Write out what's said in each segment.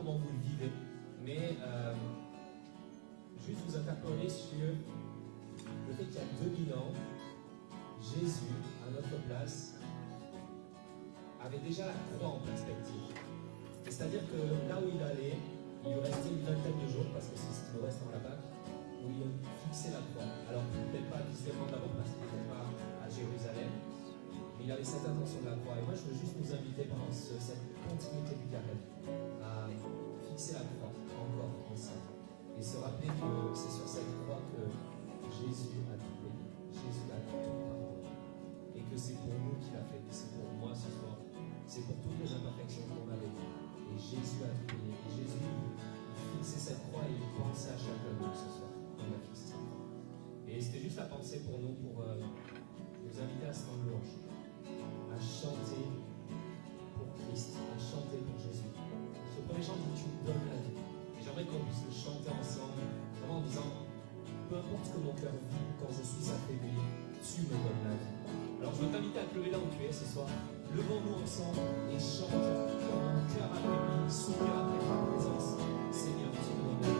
comment vous le vivez, mais juste vous interpeller sur le fait qu'il y a 2000 ans, Jésus, à notre place, avait déjà la croix en perspective. C'est-à-dire que là où il allait, il lui restait une vingtaine de jours, parce que c'est ce qui nous reste avant la Pâque, où il fixait la croix. Alors peut-être pas visuellement d'abord parce qu'il n'était pas à Jérusalem, mais il avait cette intention de la croix. Et moi je veux juste nous inviter pendant cette continuité du carême à fixer la croix encore ensemble. Et se rappeler que c'est sur cette croix que Jésus a tout payé, Jésus a tout pardonné. Et que c'est pour nous qu'il a fait, et c'est pour moi ce soir. C'est pour toutes les imperfections qu'on avait. Et Jésus a tout payé. Et Jésus, il fixait cette croix et il pensait à chacun de nous ce soir. On a fixé cette croix. Et c'était juste la pensée pour nous, pour nous inviter à se rendre louange, à chanter pour Christ, à chanter pour Jésus. Ce premier chant dit tu me donnes la vie. Et j'aimerais qu'on puisse le chanter ensemble, vraiment en disant peu importe ce que mon cœur vit quand je suis affaibli, tu me donnes la vie. Alors je veux t'inviter à te lever là où tu es ce soir. Levons-nous ensemble et chante comme un cœur affaibli, soupir après ta présence. Seigneur, tu me donnes la vie.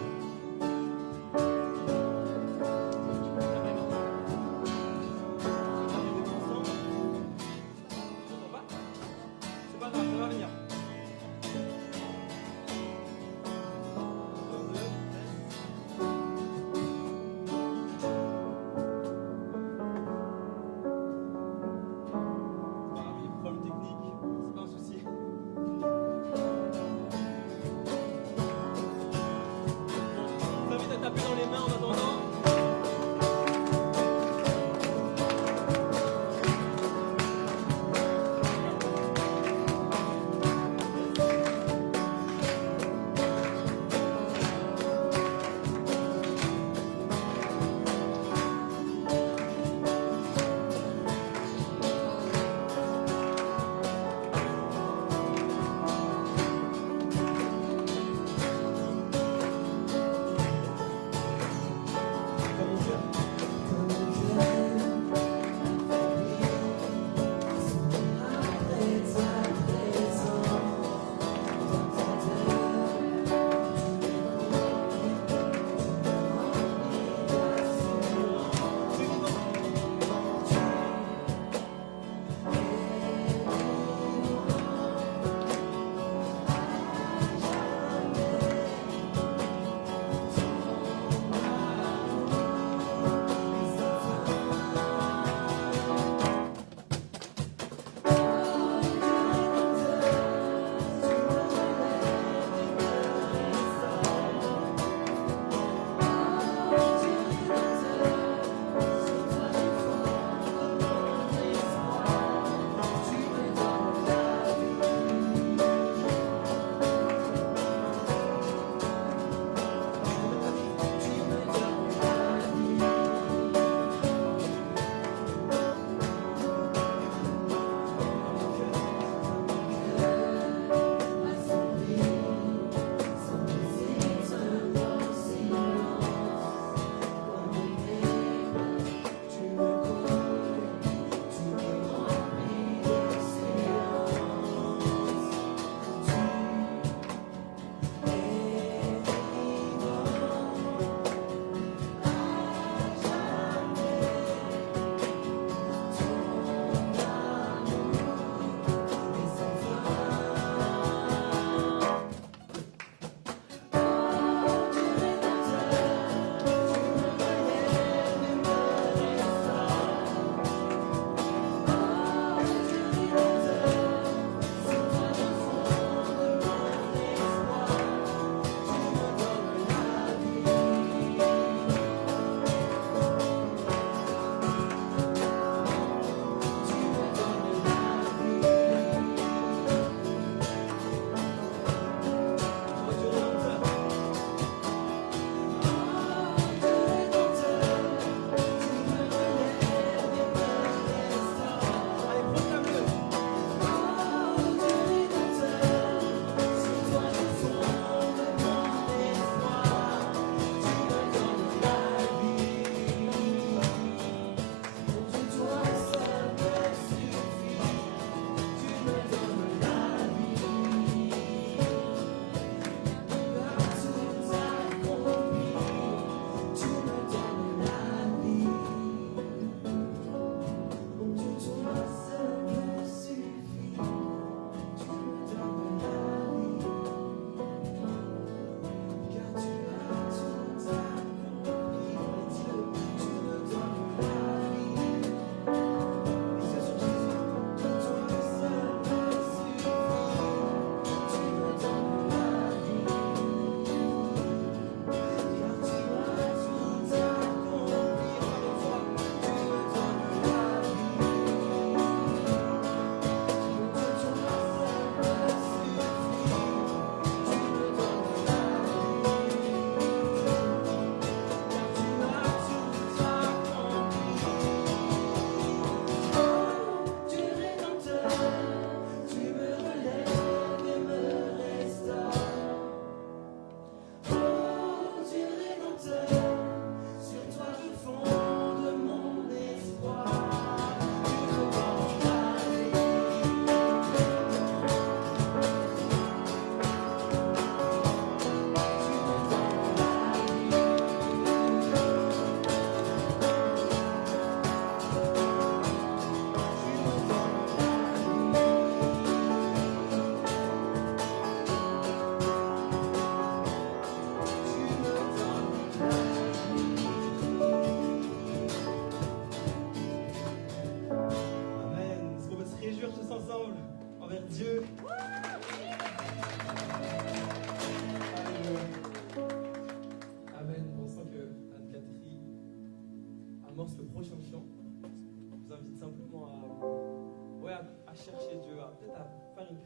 C'est pas grave, ça va venir. Problème technique, c'est pas un souci.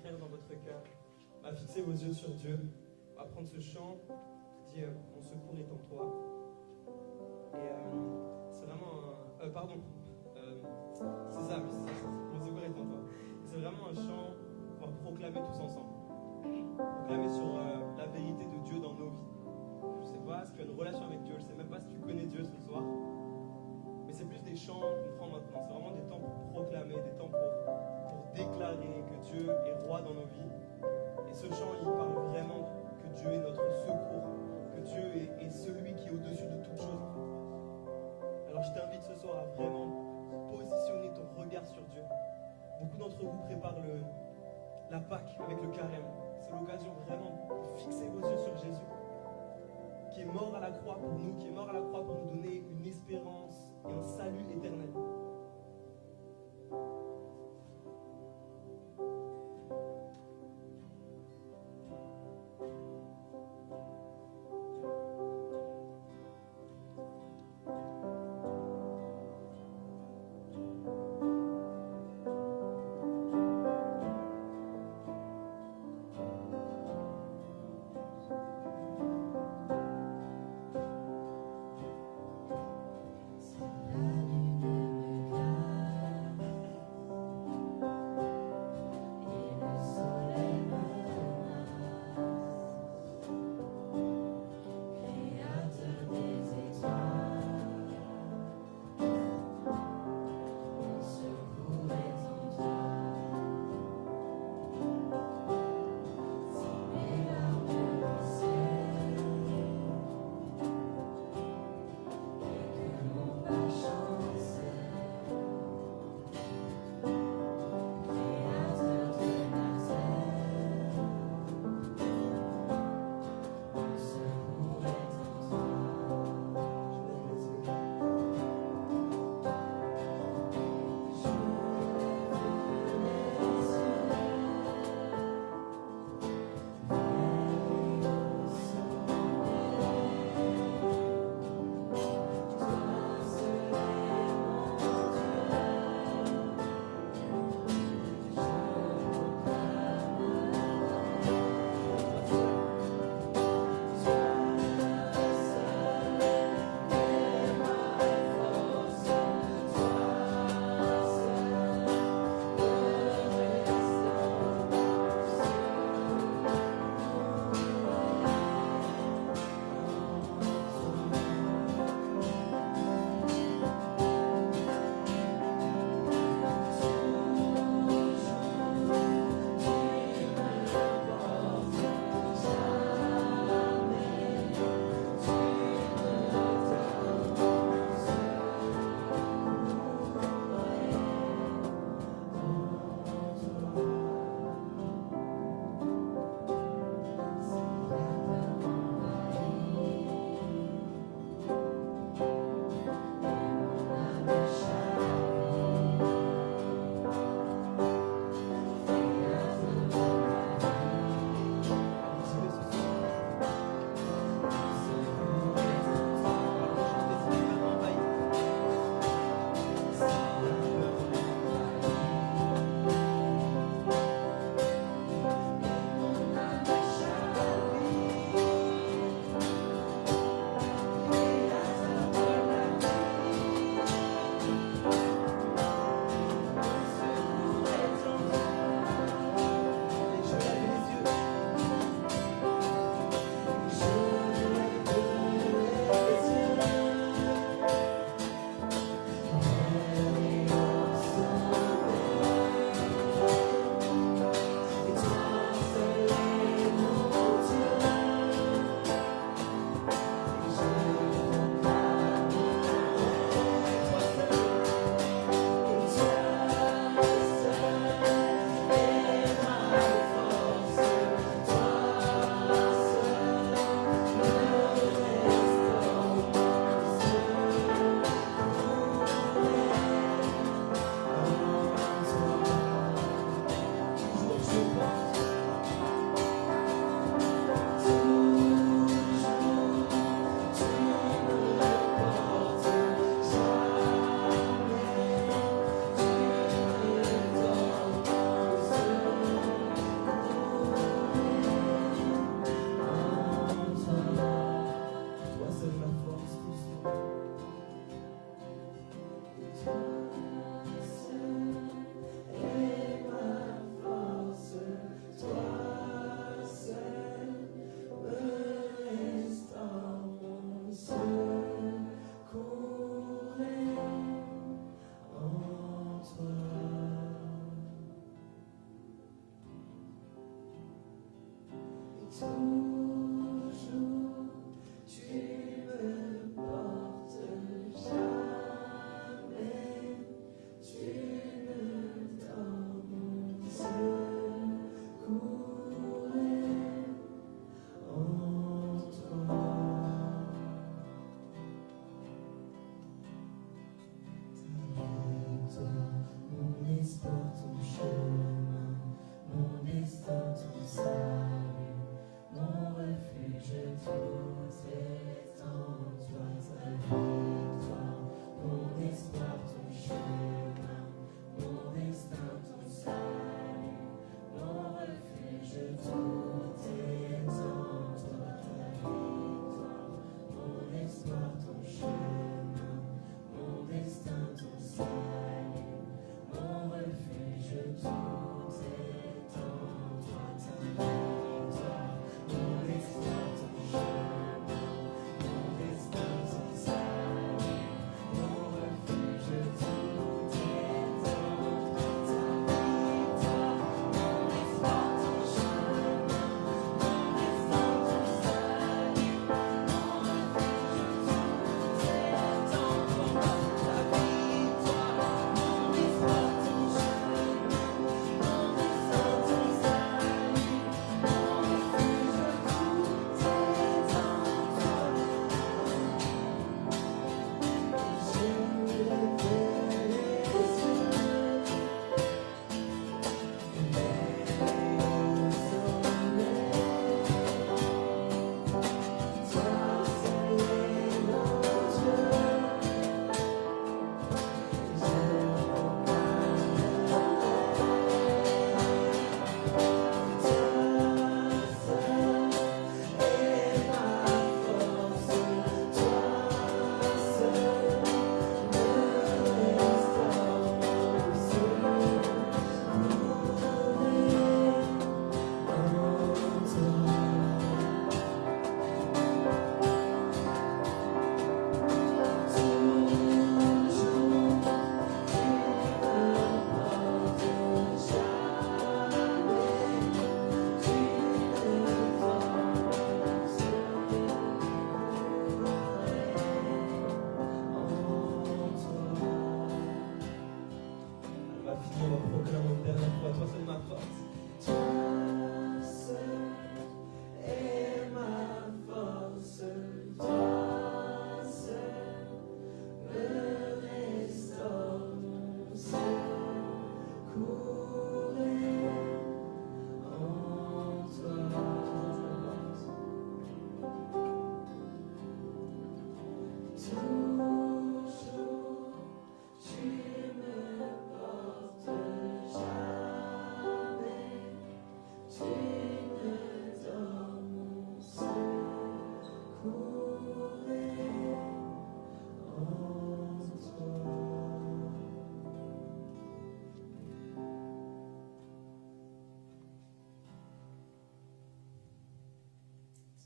écrire dans votre cœur. Fixez vos yeux sur Dieu. On va prendre ce chant qui dit mon secours est en toi. Et c'est vraiment un. Pardon. C'est ça, oui, c'est ça. Mon secours est en toi. Et c'est vraiment un chant qu'on va proclamer tous ensemble. Proclamer sur la vérité de Dieu dans nos vies. Je ne sais pas si tu as une relation avec Dieu, je ne sais même pas si tu connais Dieu ce soir. Mais c'est plus des chants qu'on prend maintenant. C'est vraiment des temps pour proclamer, des temps pour déclarer que Dieu est roi dans nos vies. Et ce chant, il parle vraiment que Dieu est notre secours, que Dieu est celui qui est au-dessus de toute chose. Alors je t'invite ce soir à vraiment positionner ton regard sur Dieu. Beaucoup d'entre vous préparent la Pâque avec le carême. C'est l'occasion vraiment de fixer vos yeux sur Jésus, qui est mort à la croix pour nous, qui est mort à la croix pour nous donner une espérance et un salut éternel. La lune me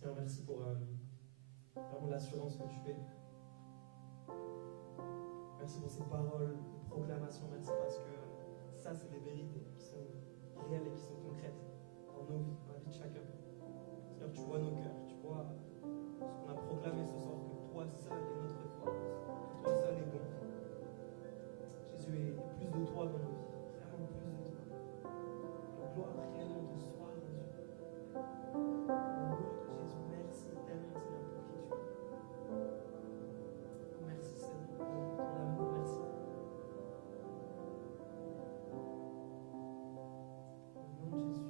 Seigneur, merci pour vraiment l'assurance que tu fais. Merci pour ces paroles de proclamation. Merci parce que ça, c'est des vérités qui sont réelles et qui sont concrètes dans nos vies, dans la vie de chacun. Seigneur, tu vois nos cœurs, tu vois ce qu'on a proclamé ce soir, que toi seul est notre foi, que toi seul est bon. Jésus, est plus de toi dans nos vies, vraiment plus de toi. La gloire réellement te soit rendue. Au nom de Jésus, merci tellement, Seigneur, pour qui tu es. Merci, Seigneur, pour ton amour, merci. Au nom de Jésus.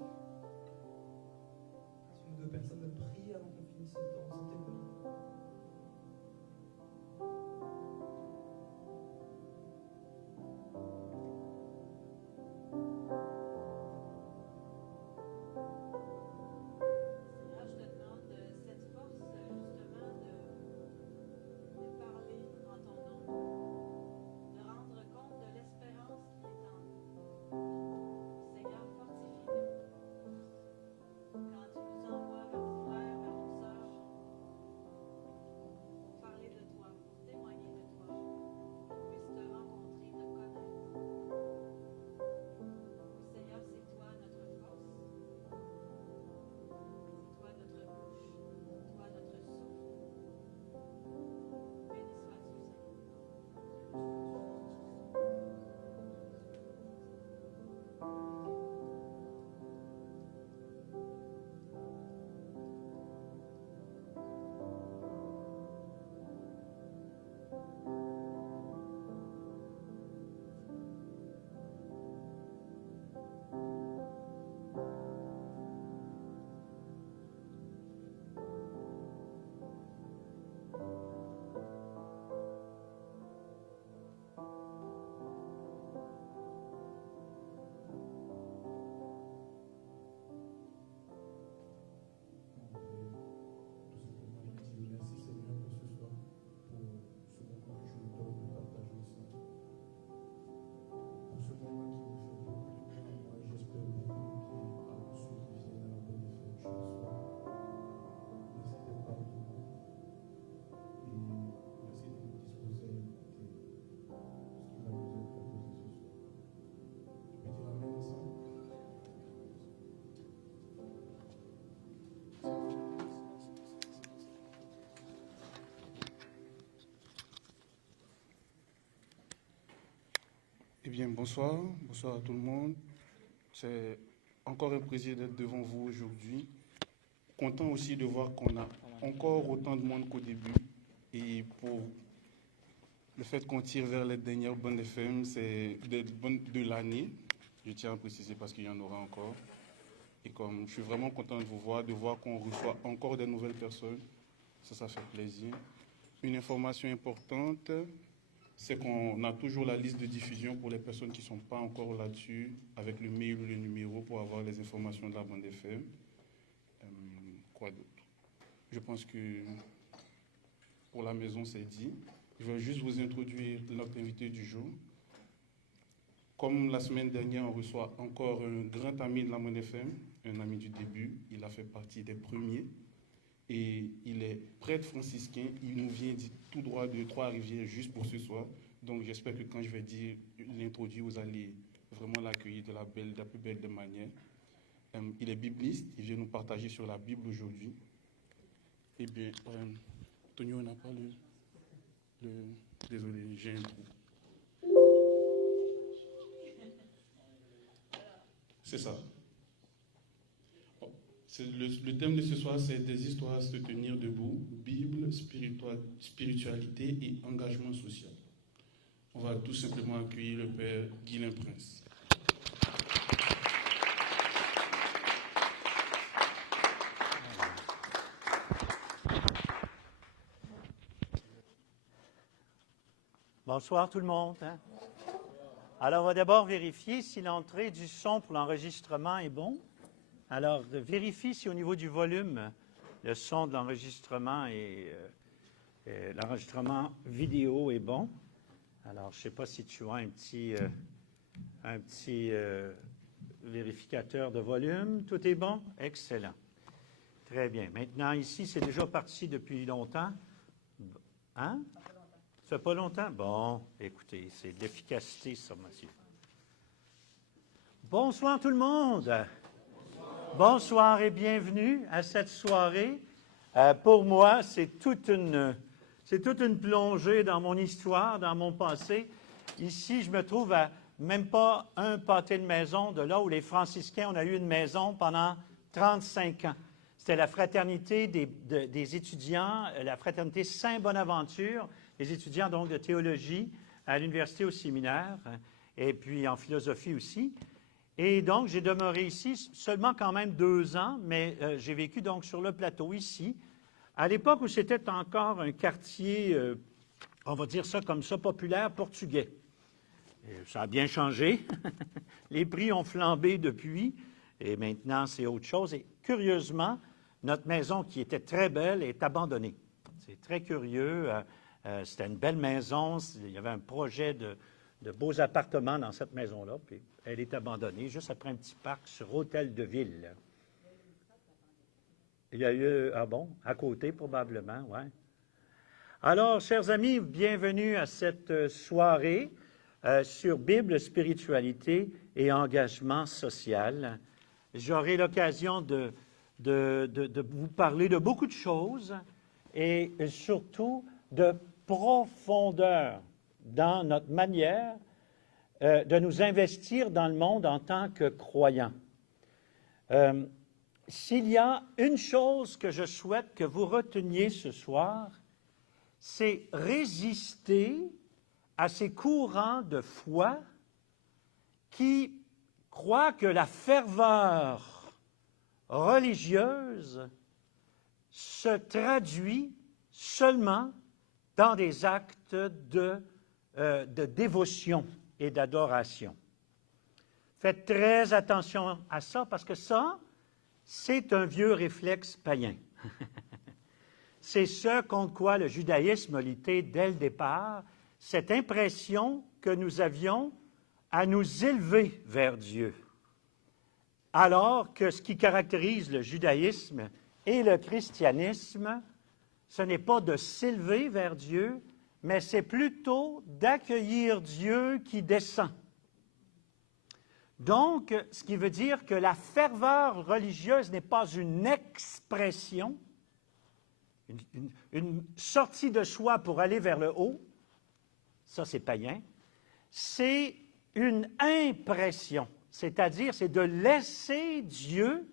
Si une ou deux personnes veulent prier avant qu'on finisse ce temps, sentez-vous libre. Seigneur, je te demande cette force justement de parler en ton nom, de rendre compte de l'espérance qui est en nous. Seigneur, fortifie-nous quand tu nous envoies vers nos frères, vers nos sœurs, Bien, bonsoir. Bonsoir à tout le monde. C'est encore un plaisir d'être devant vous aujourd'hui. Content aussi de voir qu'on a encore autant de monde qu'au début. Et pour le fait qu'on tire vers les dernières bandes FM, c'est des bandes de l'année. Je tiens à préciser parce qu'il y en aura encore. Et comme je suis vraiment content de voir qu'on reçoit encore des nouvelles personnes. Ça fait plaisir. Une information importante, c'est qu'on a toujours la liste de diffusion pour les personnes qui ne sont pas encore là-dessus, avec le mail ou le numéro pour avoir les informations de la bande FM. Quoi d'autre? Je pense que pour la maison, c'est dit. Je vais juste vous introduire notre invité du jour. Comme la semaine dernière, on reçoit encore un grand ami de la bande FM, un ami du début. Il a fait partie des premiers. Et il est prêtre franciscain. Il nous vient tout droit de Trois-Rivières juste pour ce soir. Donc j'espère que quand je vais dire l'introduire, vous allez vraiment l'accueillir de la plus belle des manières. Il est bibliste. Il vient nous partager sur la Bible aujourd'hui. Eh bien, Tony, on n'a pas Désolé, j'ai un trou. C'est ça. Le thème de ce soir, c'est des histoires à se tenir debout, Bible, spiritualité et engagement social. On va tout simplement accueillir le Père Guilain Prince. Bonsoir tout le monde. Alors, on va d'abord vérifier si l'entrée du son pour l'enregistrement est bon. Alors, vérifie si au niveau du volume, le son de l'enregistrement et l'enregistrement vidéo est bon. Alors, je ne sais pas si tu as un petit vérificateur de volume. Tout est bon? Excellent. Très bien. Maintenant, ici, c'est déjà parti depuis longtemps. Hein? Ça fait pas longtemps? Bon, écoutez, c'est de l'efficacité, ça, monsieur. Bonsoir tout le monde. Bonsoir et bienvenue à cette soirée. Pour moi, c'est toute une plongée dans mon histoire, dans mon passé. Ici, je me trouve à même pas un pâté de maison de là où les franciscains, on a eu une maison pendant 35 ans. C'était la fraternité des étudiants, la fraternité Saint-Bonaventure, les étudiants donc de théologie à l'université au séminaire, et puis en philosophie aussi. Et donc, j'ai demeuré ici seulement quand même 2 ans, mais j'ai vécu donc sur le plateau ici, à l'époque où c'était encore un quartier, on va dire ça comme ça, populaire portugais. Et ça a bien changé. Les prix ont flambé depuis, et maintenant c'est autre chose. Et curieusement, notre maison qui était très belle est abandonnée. C'est très curieux. C'était une belle maison. Il y avait un projet de beaux appartements dans cette maison-là, puis elle est abandonnée juste après un petit parc sur Hôtel de Ville. Il y a eu, ah bon, à côté probablement, oui. Alors, chers amis, bienvenue à cette soirée sur Bible, spiritualité et engagement social. J'aurai l'occasion de vous parler de beaucoup de choses et surtout de profondeur dans notre manière de nous investir dans le monde en tant que croyants. S'il y a une chose que je souhaite que vous reteniez ce soir, c'est résister à ces courants de foi qui croient que la ferveur religieuse se traduit seulement dans des actes de dévotion et d'adoration. Faites très attention à ça, parce que ça, c'est un vieux réflexe païen. C'est ce contre quoi le judaïsme a lutté dès le départ, cette impression que nous avions à nous élever vers Dieu. Alors que ce qui caractérise le judaïsme et le christianisme, ce n'est pas de s'élever vers Dieu, mais c'est plutôt d'accueillir Dieu qui descend. Donc, ce qui veut dire que la ferveur religieuse n'est pas une expression, une sortie de soi pour aller vers le haut, ça c'est païen, c'est une impression, c'est-à-dire c'est de laisser Dieu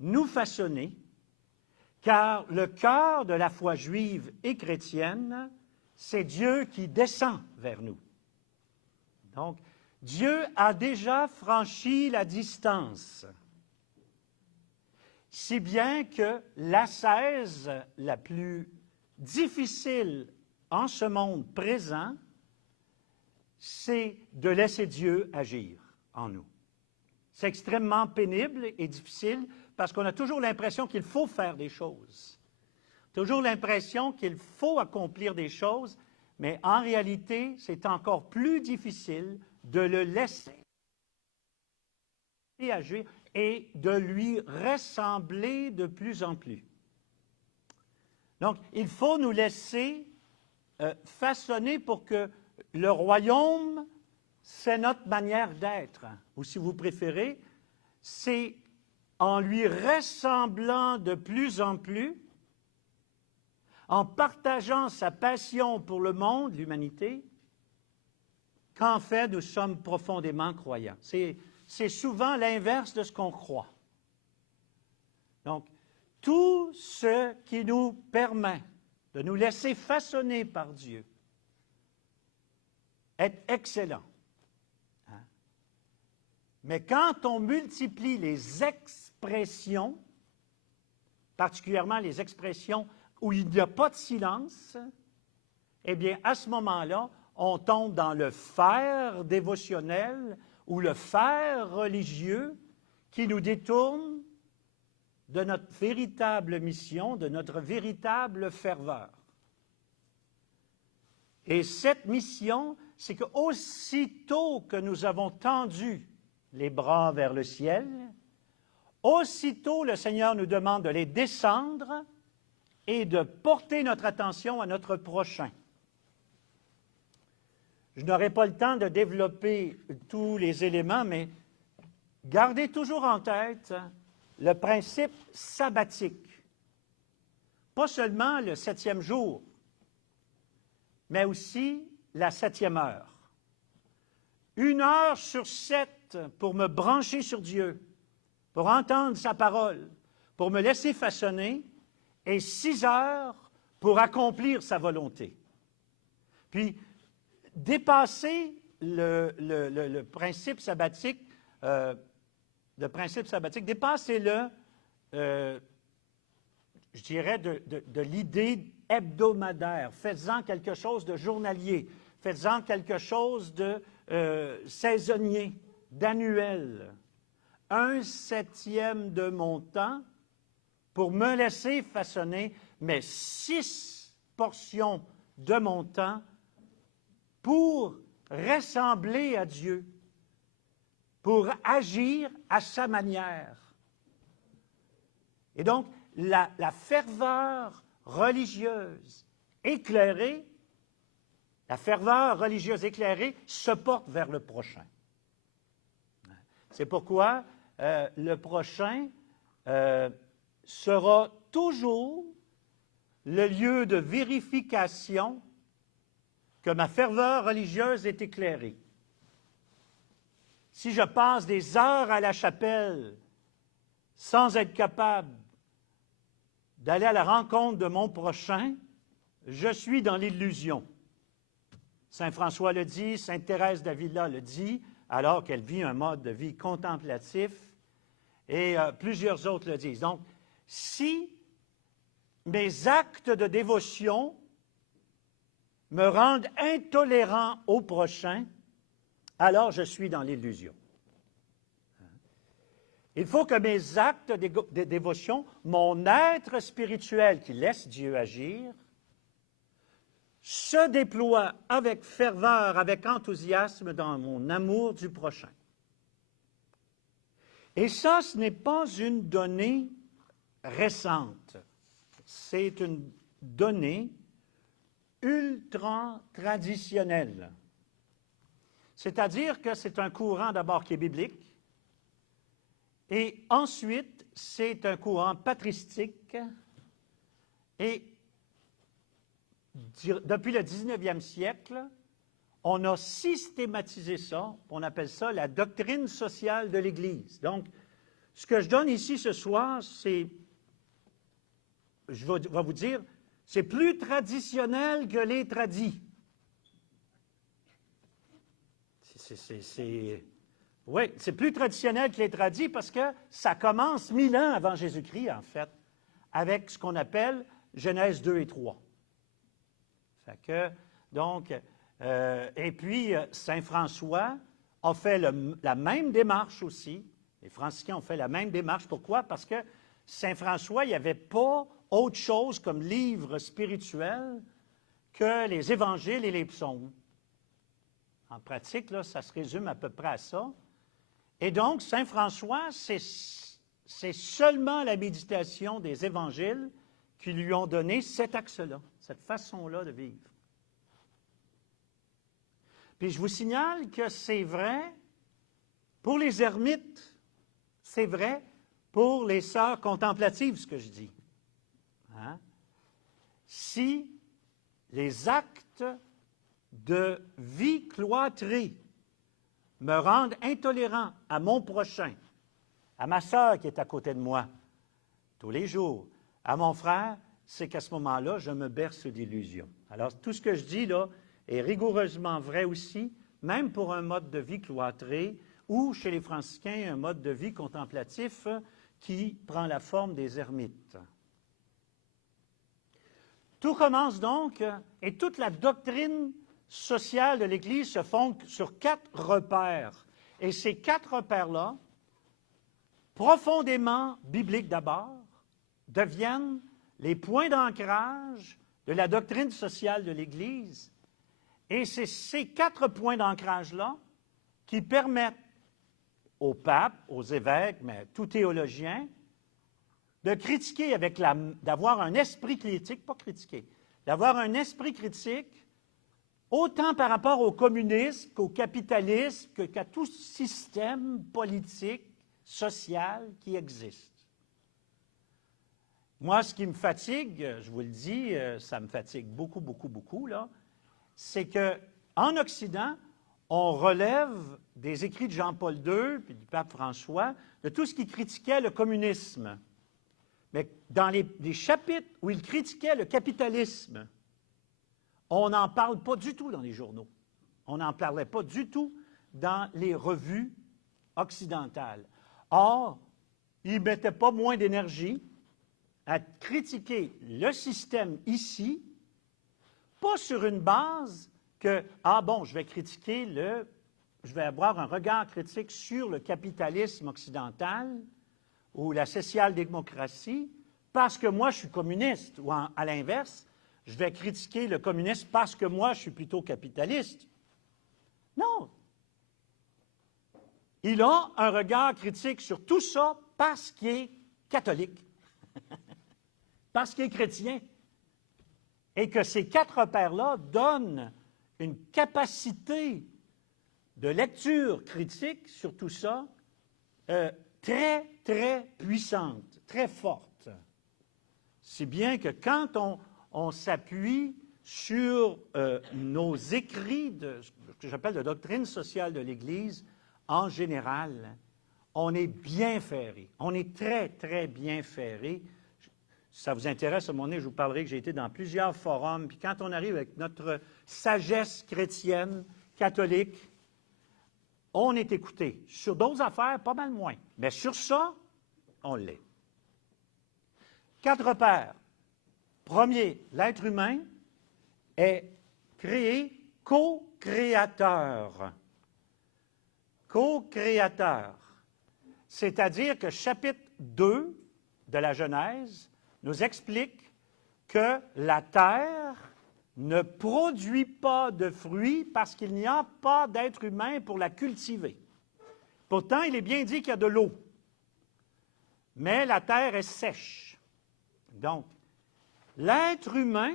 nous façonner, car le cœur de la foi juive et chrétienne, c'est Dieu qui descend vers nous. Donc, Dieu a déjà franchi la distance, si bien que l'ascèse la plus difficile en ce monde présent, c'est de laisser Dieu agir en nous. C'est extrêmement pénible et difficile parce qu'on a toujours l'impression qu'il faut faire des choses. Toujours l'impression qu'il faut accomplir des choses, mais en réalité, c'est encore plus difficile de le laisser agir et de lui ressembler de plus en plus. Donc, il faut nous laisser façonner pour que le royaume, c'est notre manière d'être. Ou si vous préférez, c'est en lui ressemblant de plus en plus, en partageant sa passion pour le monde, l'humanité, qu'en fait, nous sommes profondément croyants. C'est souvent l'inverse de ce qu'on croit. Donc, tout ce qui nous permet de nous laisser façonner par Dieu est excellent. Hein? Mais quand on multiplie les expressions, particulièrement les expressions où il n'y a pas de silence, eh bien, à ce moment-là, on tombe dans le faire dévotionnel ou le faire religieux qui nous détourne de notre véritable mission, de notre véritable ferveur. Et cette mission, c'est qu'aussitôt que nous avons tendu les bras vers le ciel, aussitôt le Seigneur nous demande de les descendre et de porter notre attention à notre prochain. Je n'aurai pas le temps de développer tous les éléments, mais gardez toujours en tête le principe sabbatique. Pas seulement le 7e jour, mais aussi la 7e heure. 1 heure sur 7 pour me brancher sur Dieu, pour entendre sa parole, pour me laisser façonner, et 6 heures pour accomplir sa volonté. Puis, dépasser le principe sabbatique, dépassez-le, je dirais, de l'idée hebdomadaire. Faites-en quelque chose de journalier. Faites-en quelque chose de saisonnier, d'annuel. 1/7 de mon temps pour me laisser façonner, mais 6 portions de mon temps pour ressembler à Dieu, pour agir à sa manière. Et donc, la ferveur religieuse éclairée, se porte vers le prochain. C'est pourquoi le prochain sera toujours le lieu de vérification que ma ferveur religieuse est éclairée. Si je passe des heures à la chapelle sans être capable d'aller à la rencontre de mon prochain, je suis dans l'illusion. Saint François le dit, Sainte Thérèse d'Avila le dit, alors qu'elle vit un mode de vie contemplatif, et plusieurs autres le disent. Donc, si mes actes de dévotion me rendent intolérant au prochain, alors je suis dans l'illusion. Il faut que mes actes de dévotion, mon être spirituel qui laisse Dieu agir, se déploie avec ferveur, avec enthousiasme dans mon amour du prochain. Et ça, ce n'est pas une donnée récente. C'est une donnée ultra-traditionnelle. C'est-à-dire que c'est un courant d'abord qui est biblique, et ensuite, c'est un courant patristique, et depuis le 19e siècle, on a systématisé ça, on appelle ça la doctrine sociale de l'Église. Donc, ce que je donne ici ce soir, c'est, je vais vous dire, c'est plus traditionnel que les tradis. Oui, c'est plus traditionnel que les tradis parce que ça commence 1000 ans avant Jésus-Christ, en fait, avec ce qu'on appelle Genèse 2 et 3. Fait que, donc, et puis, Saint François a fait la même démarche aussi. Les franciscains ont fait la même démarche. Pourquoi? Parce que Saint François, il n'y avait pas autre chose comme livre spirituel que les évangiles et les psaumes. En pratique, là, ça se résume à peu près à ça. Et donc, Saint François, c'est seulement la méditation des évangiles qui lui ont donné cet axe-là, cette façon-là de vivre. Puis je vous signale que c'est vrai pour les ermites, c'est vrai pour les sœurs contemplatives, ce que je dis. Hein? Si les actes de vie cloîtrée me rendent intolérant à mon prochain, à ma sœur qui est à côté de moi, tous les jours, à mon frère, c'est qu'à ce moment-là, je me berce d'illusions. Alors, tout ce que je dis là est rigoureusement vrai aussi, même pour un mode de vie cloîtré ou, chez les franciscains, un mode de vie contemplatif qui prend la forme des ermites. Tout commence donc, et toute la doctrine sociale de l'Église se fonde sur 4 repères. Et ces 4 repères-là, profondément bibliques d'abord, deviennent les points d'ancrage de la doctrine sociale de l'Église. Et c'est ces 4 points d'ancrage-là qui permettent aux papes, aux évêques, mais tout théologien, de critiquer d'avoir un esprit critique, pas critiquer, d'avoir un esprit critique autant par rapport au communisme qu'au capitalisme, qu'à tout système politique, social qui existe. Moi, ce qui me fatigue, je vous le dis, ça me fatigue beaucoup, beaucoup, beaucoup, là, c'est qu'en Occident, on relève des écrits de Jean-Paul II puis du pape François de tout ce qui critiquait le communisme. Mais dans les chapitres où il critiquait le capitalisme, on n'en parle pas du tout dans les journaux. On n'en parlait pas du tout dans les revues occidentales. Or, il ne mettait pas moins d'énergie à critiquer le système ici, pas sur une base que, je vais critiquer je vais avoir un regard critique sur le capitalisme occidental ou la social-démocratie parce que moi, je suis communiste, ou à l'inverse, je vais critiquer le communisme parce que moi, je suis plutôt capitaliste. Non. Il a un regard critique sur tout ça parce qu'il est catholique, parce qu'il est chrétien, et que ces 4 repères-là donnent une capacité de lecture critique sur tout ça très, très puissante, très forte. Si bien que quand on s'appuie sur nos écrits, ce que j'appelle la doctrine sociale de l'Église, en général, on est bien ferré. On est très, très bien ferré. Si ça vous intéresse, à un moment donné, je vous parlerai que j'ai été dans plusieurs forums, puis quand on arrive avec notre sagesse chrétienne, catholique, on est écouté. Sur d'autres affaires, pas mal moins. Mais sur ça, on l'est. 4 repères. Premier, l'être humain est créé co-créateur. Co-créateur. C'est-à-dire que chapitre 2 de la Genèse nous explique que la terre ne produit pas de fruits parce qu'il n'y a pas d'être humain pour la cultiver. Pourtant, il est bien dit qu'il y a de l'eau. Mais la terre est sèche. Donc, l'être humain,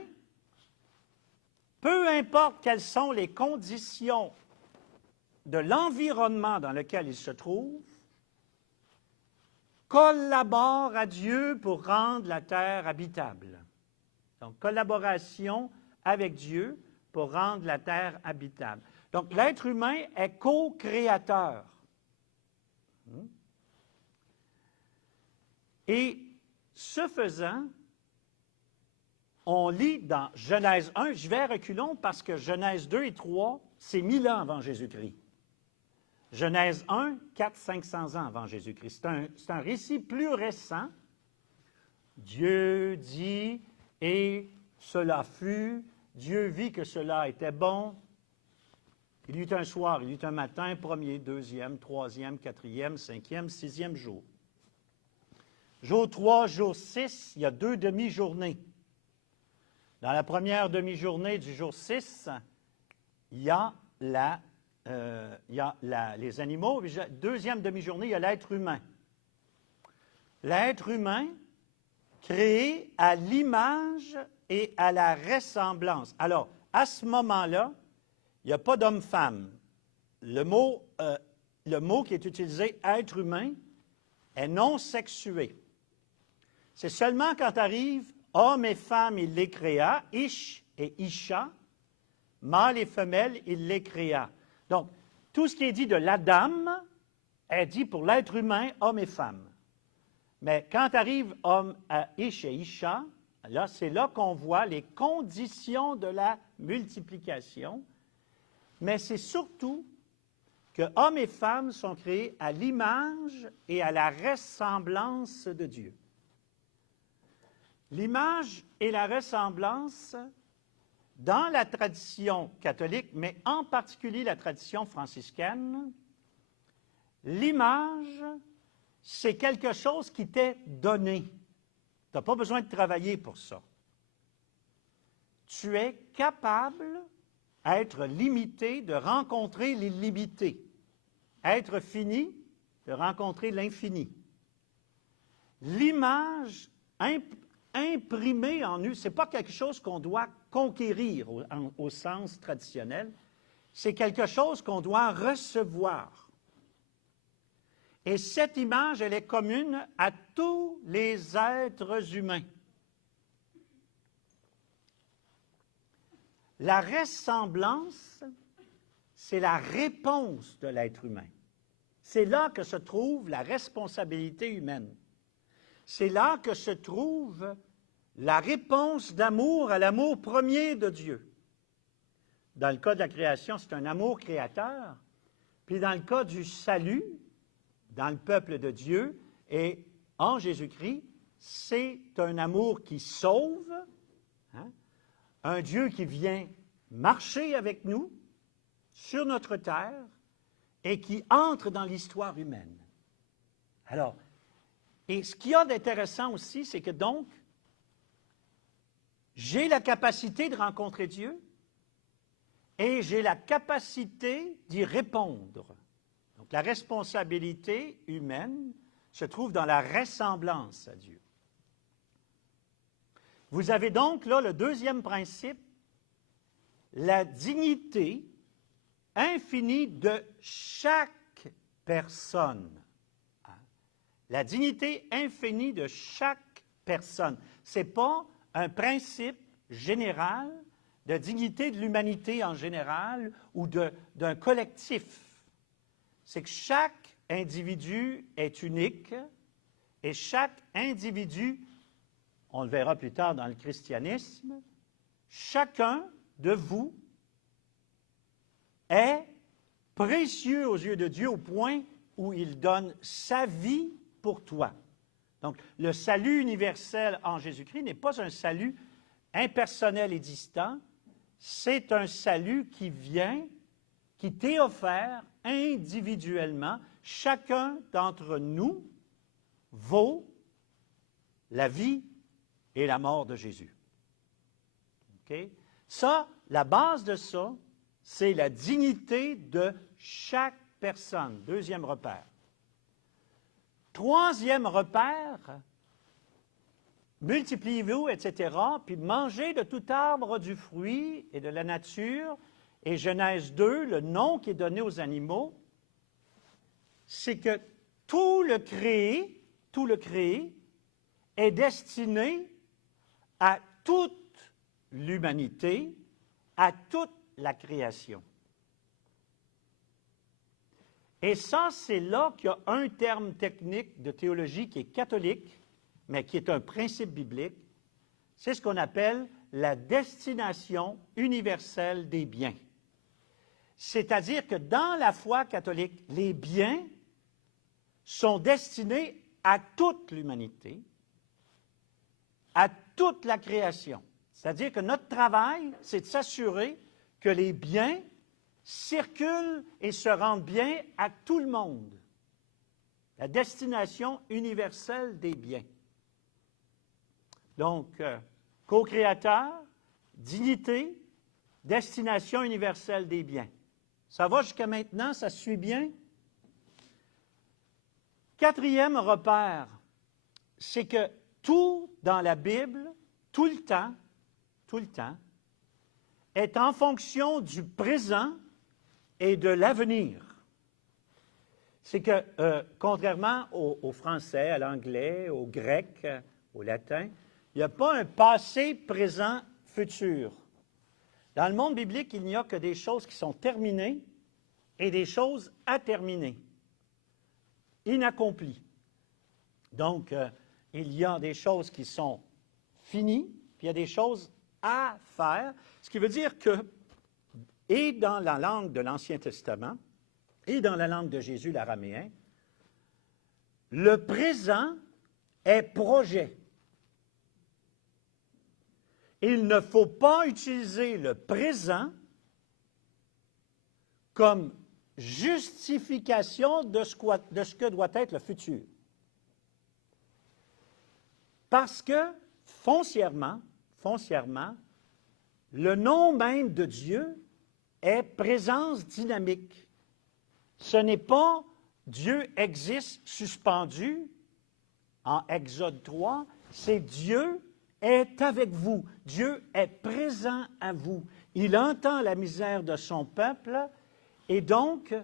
peu importe quelles sont les conditions de l'environnement dans lequel il se trouve, collabore à Dieu pour rendre la terre habitable. Donc, collaboration avec Dieu pour rendre la terre habitable. Donc, l'être humain est co-créateur. Et ce faisant, on lit dans Genèse 1, je vais à reculons parce que Genèse 2 et 3, c'est 1000 ans avant Jésus-Christ. Genèse 1, 400-500 ans avant Jésus-Christ. C'est un récit plus récent. Dieu dit, et cela fut, Dieu vit que cela était bon. Il y eut un soir, il y eut un matin, premier, deuxième, troisième, quatrième, cinquième, sixième jour. Jour 3, jour 6, il y a 2 demi-journées. Dans la première demi-journée du jour 6, il y a les animaux. Deuxième demi-journée, il y a l'être humain. L'être humain créé à l'image et à la ressemblance. Alors, à ce moment-là, il n'y a pas d'homme-femme. Le mot qui est utilisé, être humain, est non sexué. C'est seulement quand arrive homme et femme, il les créa, ish et isha, mâle et femelle, il les créa. Donc, tout ce qui est dit de l'Adam est dit pour l'être humain, homme et femme. Mais quand arrive homme à ish et isha, là, c'est là qu'on voit les conditions de la multiplication. Mais c'est surtout que hommes et femmes sont créés à l'image et à la ressemblance de Dieu. L'image et la ressemblance, dans la tradition catholique, mais en particulier la tradition franciscaine, l'image, c'est quelque chose qui t'est donné. Tu n'as pas besoin de travailler pour ça. Tu es capable, être limité, de rencontrer l'illimité. Être fini, de rencontrer l'infini. L'image imprimée en nous, ce n'est pas quelque chose qu'on doit conquérir au sens traditionnel, c'est quelque chose qu'on doit recevoir. Et cette image, elle est commune à tous les êtres humains. La ressemblance, c'est la réponse de l'être humain. C'est là que se trouve la responsabilité humaine. C'est là que se trouve la réponse d'amour à l'amour premier de Dieu. Dans le cas de la création, c'est un amour créateur. Puis dans le cas du salut, dans le peuple de Dieu et en Jésus-Christ, c'est un amour qui sauve, hein? Un Dieu qui vient marcher avec nous sur notre terre et qui entre dans l'histoire humaine. Alors, et ce qu'il y a d'intéressant aussi, c'est que donc, j'ai la capacité de rencontrer Dieu et j'ai la capacité d'y répondre. Donc, la responsabilité humaine se trouve dans la ressemblance à Dieu. Vous avez donc là le deuxième principe, la dignité infinie de chaque personne. La dignité infinie de chaque personne. Ce n'est pas un principe général de dignité de l'humanité en général ou d'un collectif. C'est que chaque individu est unique et chaque individu, on le verra plus tard dans le christianisme, chacun de vous est précieux aux yeux de Dieu au point où il donne sa vie pour toi. Donc, le salut universel en Jésus-Christ n'est pas un salut impersonnel et distant, c'est un salut qui vient, qui t'est offert individuellement. Chacun d'entre nous vaut la vie et la mort de Jésus. OK? Ça, la base de ça, c'est la dignité de chaque personne. Deuxième repère. Troisième repère, multipliez-vous, etc., puis mangez de tout arbre du fruit et de la nature. Et Genèse 2, le nom qui est donné aux animaux, c'est que tout le créé est destiné à toute l'humanité, à toute la création. Et ça, c'est là qu'il y a un terme technique de théologie qui est catholique, mais qui est un principe biblique. C'est ce qu'on appelle la destination universelle des biens. C'est-à-dire que dans la foi catholique, les biens sont destinés à toute l'humanité, à toute la création. C'est-à-dire que notre travail, c'est de s'assurer que les biens circulent et se rendent bien à tout le monde. La destination universelle des biens. Donc, co-créateur, dignité, destination universelle des biens. Ça va jusqu'à maintenant, ça suit bien? Quatrième repère, c'est que tout dans la Bible, tout le temps, est en fonction du présent et de l'avenir. C'est que, contrairement au français, à l'anglais, au grec, au latin, il n'y a pas un passé, présent, futur. Dans le monde biblique, il n'y a que des choses qui sont terminées et des choses à terminer, inaccomplies. Donc, il y a des choses qui sont finies, puis il y a des choses à faire, ce qui veut dire que, et dans la langue de l'Ancien Testament, et dans la langue de Jésus, l'araméen, le présent est projet. Il ne faut pas utiliser le présent comme justification de ce que doit être le futur. Parce que, foncièrement, le nom même de Dieu est présence dynamique. Ce n'est pas Dieu existe suspendu en Exode 3, c'est Dieu est avec vous. Dieu est présent à vous. Il entend la misère de son peuple et donc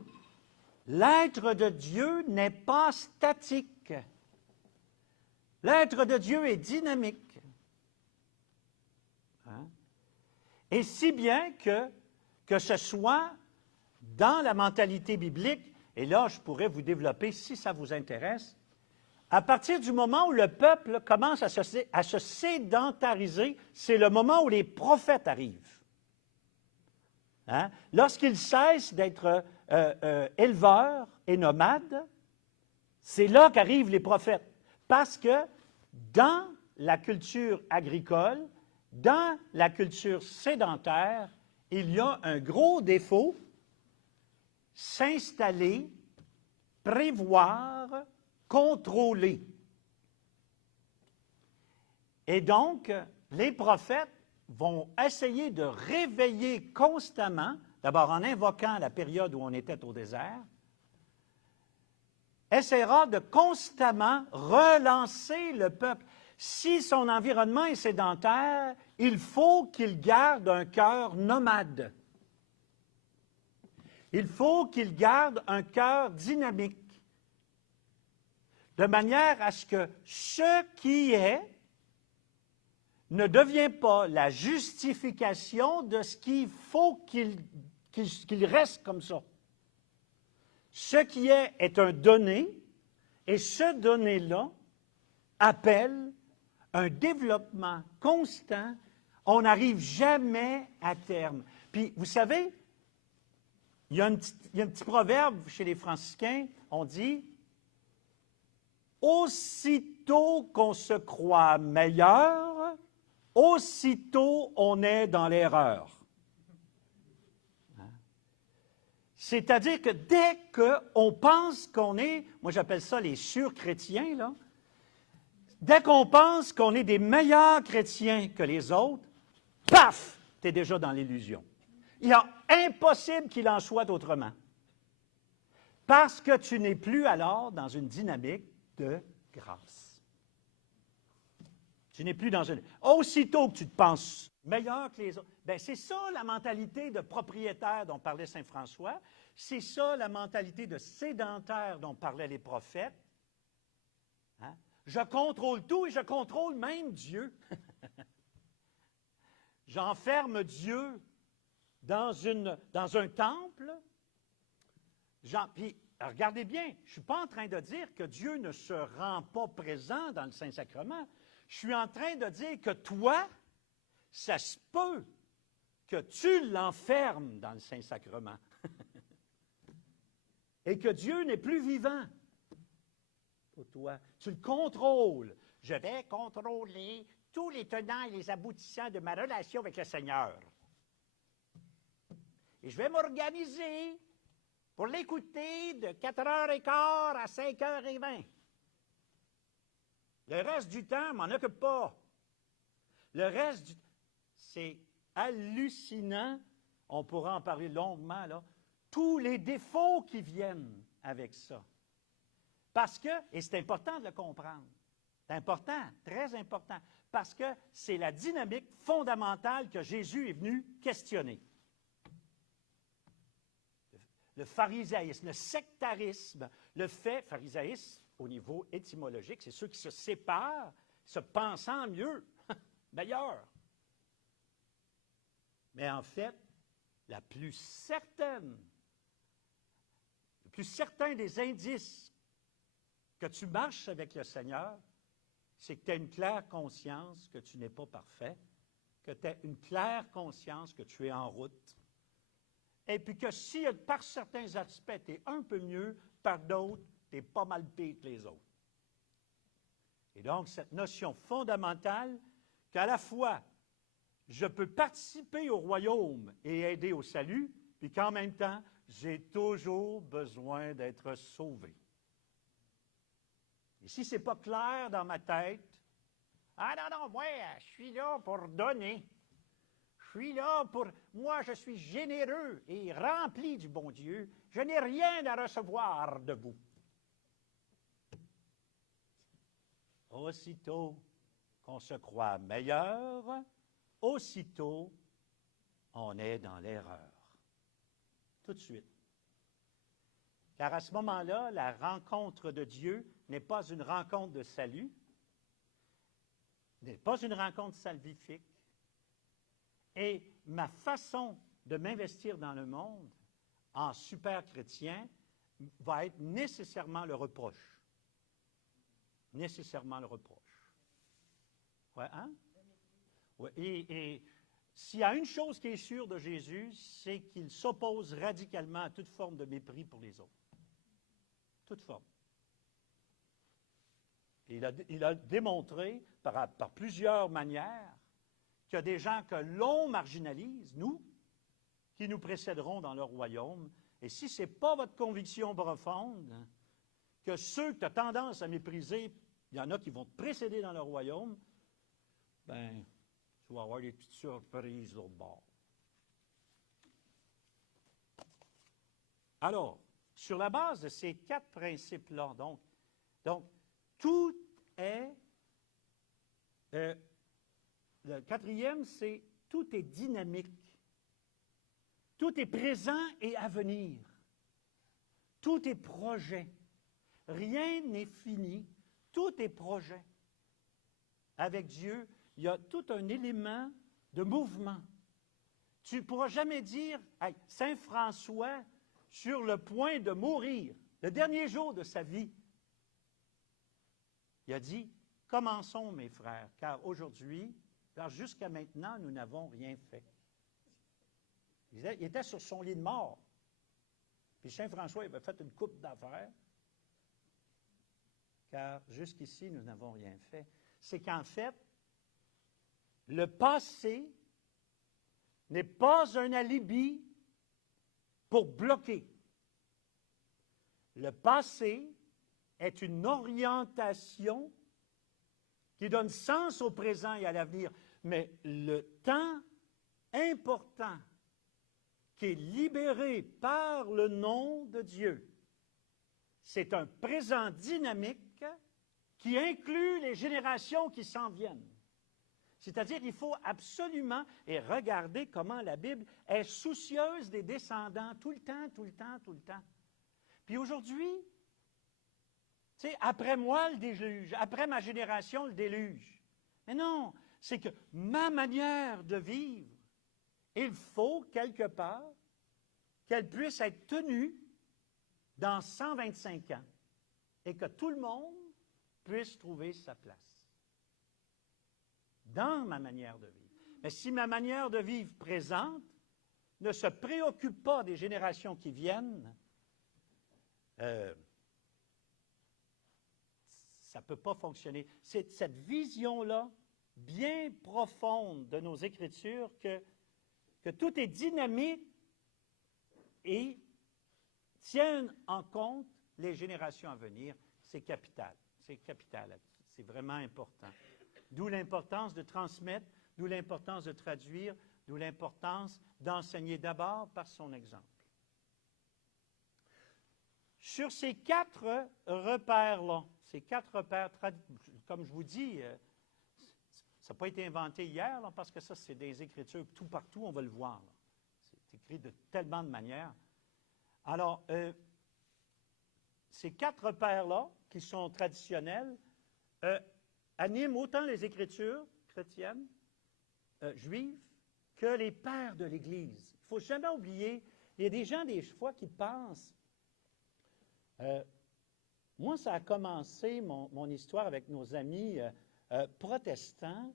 l'être de Dieu n'est pas statique. L'être de Dieu est dynamique. Hein? Et si bien que ce soit dans la mentalité biblique, et là je pourrais vous développer si ça vous intéresse, à partir du moment où le peuple commence à se sédentariser, c'est le moment où les prophètes arrivent. Hein? Lorsqu'ils cessent d'être éleveurs et nomades, c'est là qu'arrivent les prophètes. Parce que dans la culture agricole, dans la culture sédentaire, il y a un gros défaut, s'installer, prévoir, contrôler. Et donc, les prophètes vont essayer de réveiller constamment, d'abord en invoquant la période où on était au désert, essaiera de constamment relancer le peuple. Si son environnement est sédentaire, il faut qu'il garde un cœur nomade. Il faut qu'il garde un cœur dynamique, de manière à ce que ce qui est ne devient pas la justification de ce qu'il faut qu'il reste comme ça. Ce qui est un donné, et ce donné-là appelle un développement constant. On n'arrive jamais à terme. Puis, vous savez, il y a un petit proverbe chez les franciscains, on dit « Aussitôt qu'on se croit meilleur, aussitôt on est dans l'erreur. » C'est-à-dire que dès qu'on pense qu'on est, moi j'appelle ça les surchrétiens, là, dès qu'on pense qu'on est des meilleurs chrétiens que les autres, paf, tu es déjà dans l'illusion. Il est impossible qu'il en soit autrement. Parce que tu n'es plus alors dans une dynamique de grâce. Tu n'es plus dans une... Aussitôt que tu te penses meilleur que les autres, bien, c'est ça la mentalité de propriétaire dont parlait saint François, c'est ça la mentalité de sédentaire dont parlaient les prophètes. Hein? Je contrôle tout et je contrôle même Dieu. J'enferme Dieu dans un temple. Puis regardez bien, je ne suis pas en train de dire que Dieu ne se rend pas présent dans le Saint-Sacrement. Je suis en train de dire que toi, ça se peut que tu l'enfermes dans le Saint-Sacrement. Et que Dieu n'est plus vivant pour toi. Tu le contrôles. Je vais contrôler tous les tenants et les aboutissants de ma relation avec le Seigneur. Et je vais m'organiser pour l'écouter de 4h15 à 5h20. Le reste du temps, je m'en occupe pas. Le reste du temps, c'est hallucinant. On pourra en parler longuement, là. Tous les défauts qui viennent avec ça. Parce que, et c'est important de le comprendre, c'est important, très important, parce que c'est la dynamique fondamentale que Jésus est venu questionner. Le pharisaïsme, le sectarisme, le fait, pharisaïsme au niveau étymologique, c'est ceux qui se séparent, se pensant mieux, meilleur. Mais en fait, le plus certain des indices que tu marches avec le Seigneur, c'est que tu as une claire conscience que tu n'es pas parfait, que tu as une claire conscience que tu es en route, et puis que si par certains aspects, tu es un peu mieux, par d'autres, tu es pas mal pire que les autres. Et donc, cette notion fondamentale qu'à la fois, je peux participer au royaume et aider au salut, puis qu'en même temps, j'ai toujours besoin d'être sauvé. Et si ce n'est pas clair dans ma tête, ah non, moi, je suis là pour donner. Je suis là pour... Moi, je suis généreux et rempli du bon Dieu. Je n'ai rien à recevoir de vous. Aussitôt qu'on se croit meilleur, aussitôt on est dans l'erreur. Tout de suite. Car à ce moment-là, la rencontre de Dieu n'est pas une rencontre de salut, n'est pas une rencontre salvifique, et ma façon de m'investir dans le monde en super chrétien va être nécessairement le reproche. Nécessairement le reproche. Ouais, hein? Ouais, et s'il y a une chose qui est sûre de Jésus, c'est qu'il s'oppose radicalement à toute forme de mépris pour les autres. Toute forme. Et il a démontré par plusieurs manières qu'il y a des gens que l'on marginalise, nous, qui nous précéderont dans leur royaume. Et si ce n'est pas votre conviction profonde, que ceux que tu as tendance à mépriser, il y en a qui vont te précéder dans leur royaume, ben, tu vas avoir des petites surprises au bord. Alors, sur la base de ces 4 principes-là, donc tout est... le 4e, c'est tout est dynamique. Tout est présent et à venir. Tout est projet. Rien n'est fini. Tout est projet. Avec Dieu, il y a tout un élément de mouvement. Tu ne pourras jamais dire, hey, Saint François, sur le point de mourir, le dernier jour de sa vie, il a dit, commençons mes frères, car aujourd'hui, car jusqu'à maintenant, nous n'avons rien fait. Il était sur son lit de mort. Puis Saint François il avait fait une coupe d'affaires, car jusqu'ici, nous n'avons rien fait. C'est qu'en fait, le passé n'est pas un alibi pour bloquer. Le passé est une orientation qui donne sens au présent et à l'avenir. Mais le temps important qui est libéré par le nom de Dieu, c'est un présent dynamique qui inclut les générations qui s'en viennent. C'est-à-dire qu'il faut absolument, et regardez comment la Bible est soucieuse des descendants tout le temps, tout le temps, tout le temps. Puis aujourd'hui, tu sais, après moi le déluge, après ma génération le déluge. Mais non, c'est que ma manière de vivre, il faut quelque part qu'elle puisse être tenue dans 125 ans et que tout le monde puisse trouver sa place dans ma manière de vivre. Mais si ma manière de vivre présente ne se préoccupe pas des générations qui viennent, ça ne peut pas fonctionner. C'est cette vision-là, bien profonde de nos Écritures, que tout est dynamique et tienne en compte les générations à venir, c'est capital. C'est capital. C'est vraiment important. D'où l'importance de transmettre, d'où l'importance de traduire, d'où l'importance d'enseigner d'abord par son exemple. Sur ces 4 repères-là, ces 4 repères, comme je vous dis, ça n'a pas été inventé hier, là, parce que ça, c'est des Écritures tout partout, on va le voir. Là. C'est écrit de tellement de manières. Alors, ces 4 repères-là, qui sont traditionnels, animent autant les Écritures chrétiennes, juives, que les pères de l'Église. Il ne faut jamais oublier, il y a des gens, des fois, qui pensent... moi, ça a commencé, mon histoire avec nos amis protestants,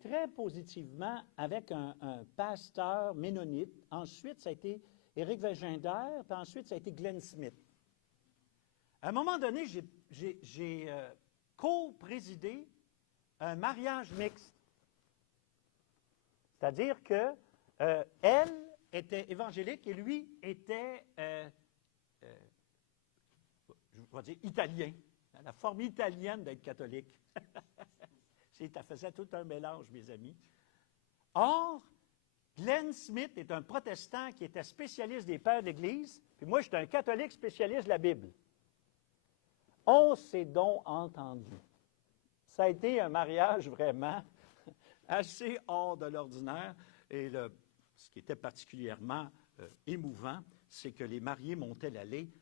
très positivement avec un pasteur ménonite. Ensuite, ça a été Éric Wegener, puis ensuite, ça a été Glenn Smith. À un moment donné, j'ai co-présidé un mariage mixte. C'est-à-dire que elle était évangélique et lui était, je vais dire, italien. La forme italienne d'être catholique. Ça faisait tout un mélange, mes amis. Or, Glenn Smith est un protestant qui était spécialiste des pères de l'Église, puis moi, j'étais un catholique spécialiste de la Bible. On s'est donc entendu. Ça a été un mariage vraiment assez hors de l'ordinaire. Et ce qui était particulièrement émouvant, c'est que les mariés montaient l'allée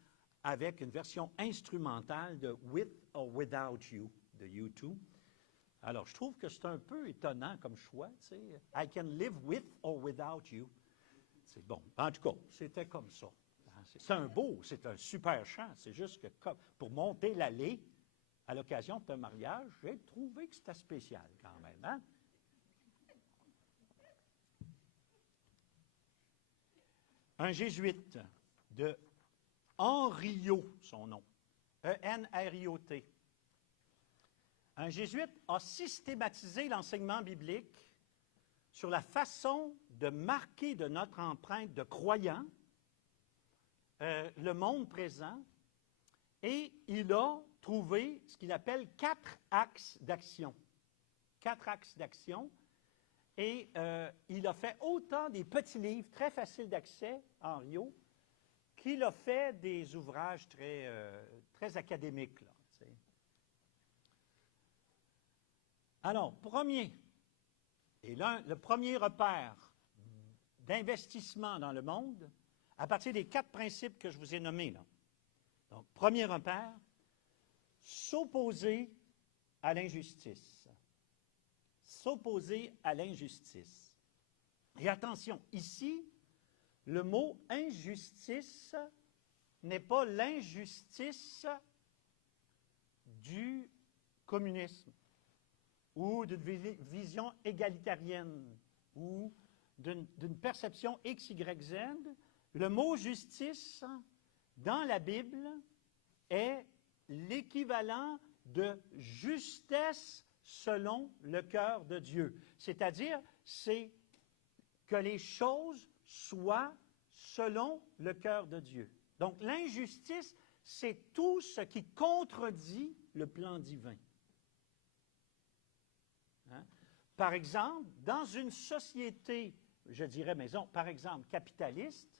avec une version instrumentale de With or Without You, de U2. Alors, je trouve que c'est un peu étonnant comme choix, tu sais. I can live with or without you. C'est bon. En tout cas, c'était comme ça. C'est un super chant. C'est juste que pour monter l'allée, à l'occasion d'un mariage, j'ai trouvé que c'était spécial quand même, hein? Un jésuite de Henriot, son nom, E-N-R-I-O-T. Un jésuite a systématisé l'enseignement biblique sur la façon de marquer de notre empreinte de croyant le monde présent, et il a trouvé ce qu'il appelle 4 axes d'action. 4 axes d'action. Et il a fait autant des petits livres très faciles d'accès, Henriot, qu'il a fait des ouvrages très académiques. Là, tu sais. Alors, le premier repère d'investissement dans le monde, à partir des 4 principes que je vous ai nommés. Là. Donc, premier repère, s'opposer à l'injustice. S'opposer à l'injustice. Et attention, ici, le mot injustice n'est pas l'injustice du communisme ou d'une vision égalitarienne ou d'une perception X, Y, Z. Le mot justice, dans la Bible, est l'équivalent de justesse selon le cœur de Dieu. C'est-à-dire, c'est que les choses soient selon le cœur de Dieu. Donc, l'injustice, c'est tout ce qui contredit le plan divin. Hein? Par exemple, dans une société, je dirais, par exemple, capitaliste,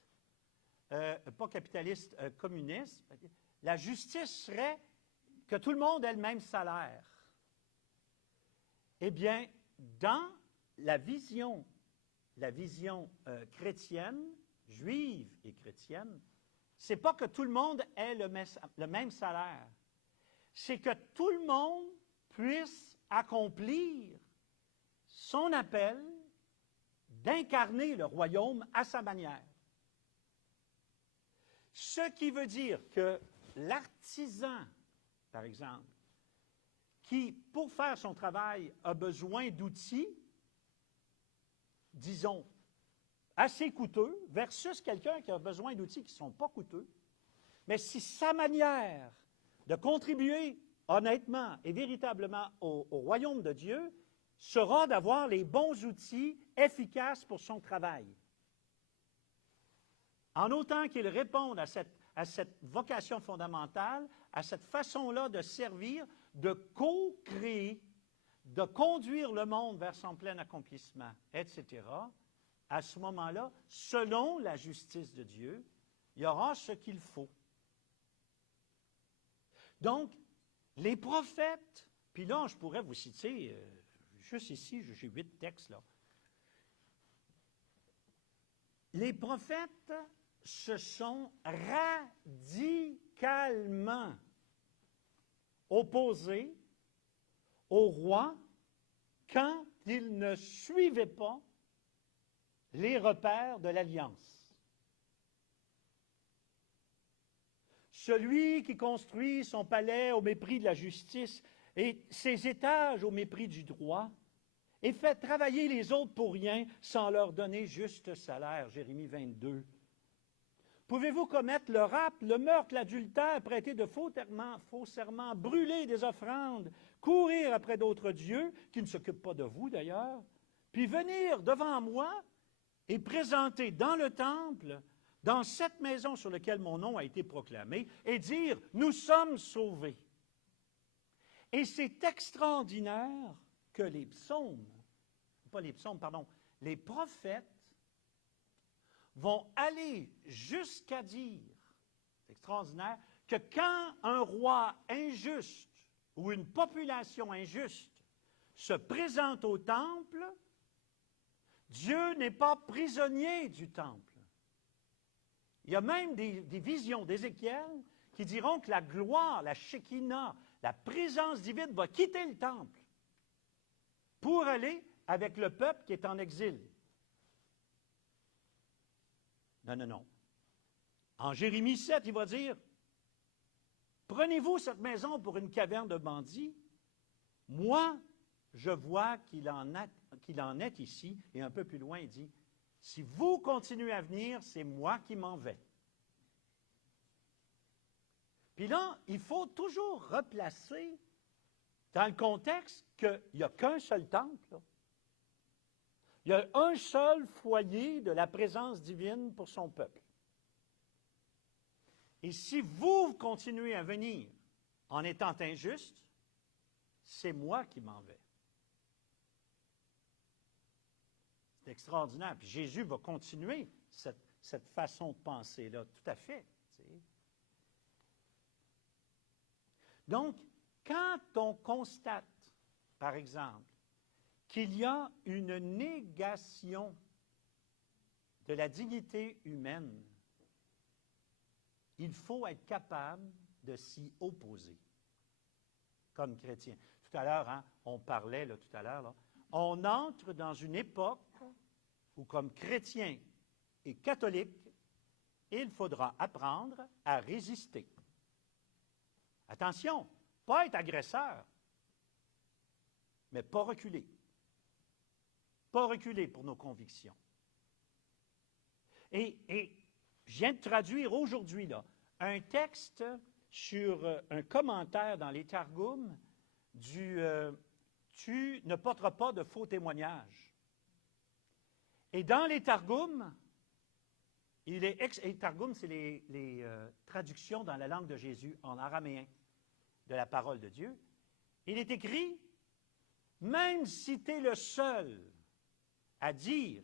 pas capitaliste, communiste, la justice serait que tout le monde ait le même salaire. Eh bien, dans la vision chrétienne, juive et chrétienne, c'est pas que tout le monde ait le même salaire. C'est que tout le monde puisse accomplir son appel d'incarner le royaume à sa manière. Ce qui veut dire que l'artisan, par exemple, qui, pour faire son travail, a besoin d'outils, disons, assez coûteux, versus quelqu'un qui a besoin d'outils qui ne sont pas coûteux, mais si sa manière de contribuer honnêtement et véritablement au royaume de Dieu sera d'avoir les bons outils efficaces pour son travail. En autant qu'il réponde à cette vocation fondamentale, à cette façon-là de servir, de co-créer, de conduire le monde vers son plein accomplissement, etc., à ce moment-là, selon la justice de Dieu, il y aura ce qu'il faut. Donc, les prophètes, puis là, je pourrais vous citer, juste ici, j'ai 8 textes là. Les prophètes se sont radicalement opposés au roi quand il ne suivait pas les repères de l'Alliance. Celui qui construit son palais au mépris de la justice et ses étages au mépris du droit et fait travailler les autres pour rien sans leur donner juste salaire. Jérémie 22. Pouvez-vous commettre le rapt, le meurtre, l'adultère, prêter de faux serments, brûler des offrandes, courir après d'autres dieux qui ne s'occupent pas de vous d'ailleurs, puis venir devant moi et présenter dans le temple, dans cette maison sur laquelle mon nom a été proclamé, et dire « Nous sommes sauvés ». Et c'est extraordinaire que les prophètes vont aller jusqu'à dire, c'est extraordinaire, que quand un roi injuste ou une population injuste se présente au temple, Dieu n'est pas prisonnier du temple. Il y a même des visions d'Ézéchiel qui diront que la gloire, la Shekinah, la présence divine va quitter le temple pour aller avec le peuple qui est en exil. Non, non, non. En Jérémie 7, il va dire, « Prenez-vous cette maison pour une caverne de bandits? Moi, je vois qu'il en est ici. » Et un peu plus loin, il dit, « Si vous continuez à venir, c'est moi qui m'en vais. » Puis là, il faut toujours replacer dans le contexte qu'il n'y a qu'un seul temple, là. Il y a un seul foyer de la présence divine pour son peuple. Et si vous continuez à venir en étant injuste, c'est moi qui m'en vais. C'est extraordinaire. Puis Jésus va continuer cette façon de penser-là, tout à fait. T'sais. Donc, quand on constate, par exemple, qu'il y a une négation de la dignité humaine, il faut être capable de s'y opposer comme chrétien. Tout à l'heure, hein, on parlait, là, tout à l'heure, là, on entre dans une époque où, comme chrétien et catholique, il faudra apprendre à résister. Attention, pas être agresseur, mais pas reculer. Pas reculer pour nos convictions. Et je viens de traduire aujourd'hui là, un texte sur un commentaire dans les Targums du Tu ne porteras pas de faux témoignages. Et dans les Targums, les Targums, c'est les traductions dans la langue de Jésus en araméen de la parole de Dieu. Il est écrit, même si tu es le seul à dire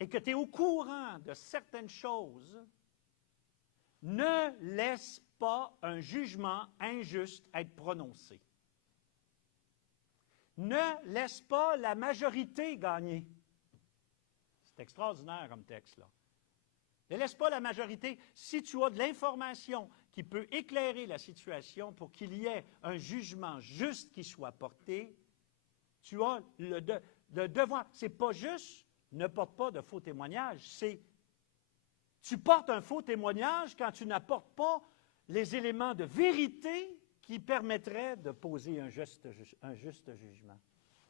et que tu es au courant de certaines choses, ne laisse pas un jugement injuste être prononcé. Ne laisse pas la majorité gagner. C'est extraordinaire comme texte, là. Ne laisse pas la majorité. Si tu as de l'information qui peut éclairer la situation pour qu'il y ait un jugement juste qui soit porté, tu as le devoir. C'est pas juste ne porte pas de faux témoignages, c'est Tu portes un faux témoignage quand tu n'apportes pas les éléments de vérité qui permettraient de poser un juste jugement.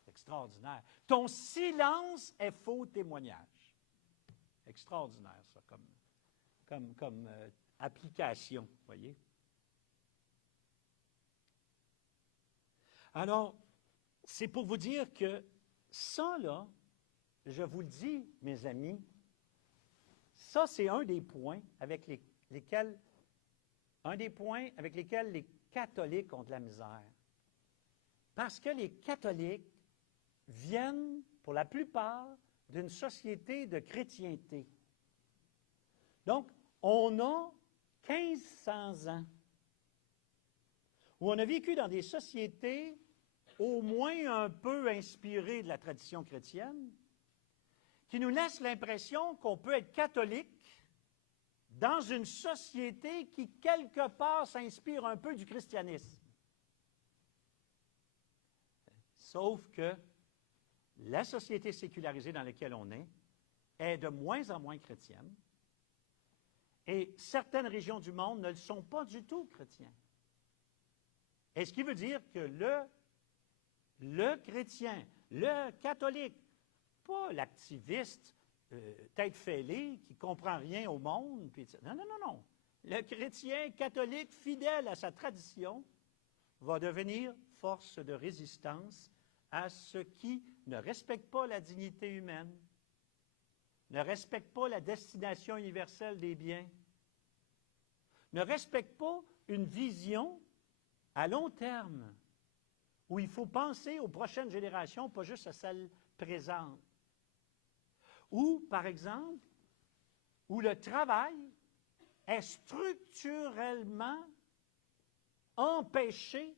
Extraordinaire. Ton silence est faux témoignage. Extraordinaire, ça, comme application, voyez. Alors, c'est pour vous dire que ça, là, je vous le dis, mes amis, ça, c'est un des points avec lesquels les catholiques ont de la misère. Parce que les catholiques viennent, pour la plupart, d'une société de chrétienté. Donc, on a 1500 ans où on a vécu dans des sociétés au moins un peu inspirées de la tradition chrétienne, qui nous laissent l'impression qu'on peut être catholique dans une société qui, quelque part, s'inspire un peu du christianisme. Sauf que la société sécularisée dans laquelle on est de moins en moins chrétienne, et certaines régions du monde ne le sont pas du tout chrétiens. Et ce qui veut dire que le chrétien, le catholique, pas l'activiste tête fêlée qui ne comprend rien au monde, puis, non. Le chrétien catholique fidèle à sa tradition va devenir force de résistance à ceux qui ne respectent pas la dignité humaine, ne respectent pas la destination universelle des biens, ne respectent pas une vision à long terme où il faut penser aux prochaines générations, pas juste à celles présentes. Ou, par exemple, où le travail est structurellement empêché,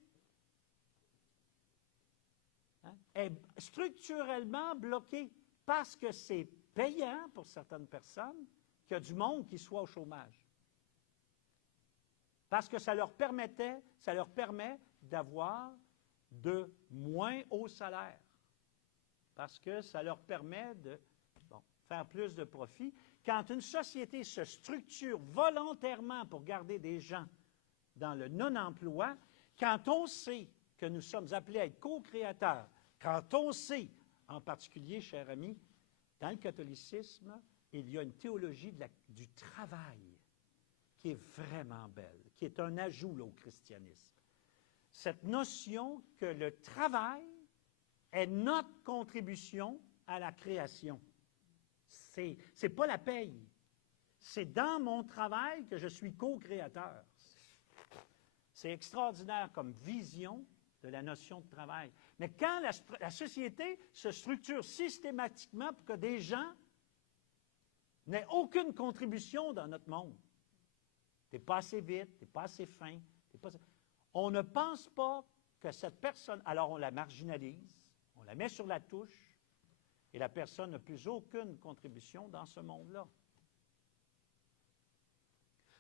est structurellement bloqué parce que c'est payant pour certaines personnes qu'il y a du monde qui soit au chômage. Parce que ça leur permet d'avoir de moins hauts salaires. Parce que ça leur permet de faire plus de profit. Quand une société se structure volontairement pour garder des gens dans le non-emploi, quand on sait que nous sommes appelés à être co-créateurs, quand on sait, en particulier, chers amis, dans le catholicisme, il y a une théologie du travail qui est vraiment belle, qui est un ajout là, au christianisme. Cette notion que le travail est notre contribution à la création. C'est pas la paye. C'est dans mon travail que je suis co-créateur. C'est extraordinaire comme vision de la notion de travail. Mais quand la société se structure systématiquement pour que des gens n'aient aucune contribution dans notre monde, tu n'es pas assez vite, tu n'es pas assez fin, on ne pense pas que cette personne, alors on la marginalise, on la met sur la touche, et la personne n'a plus aucune contribution dans ce monde-là.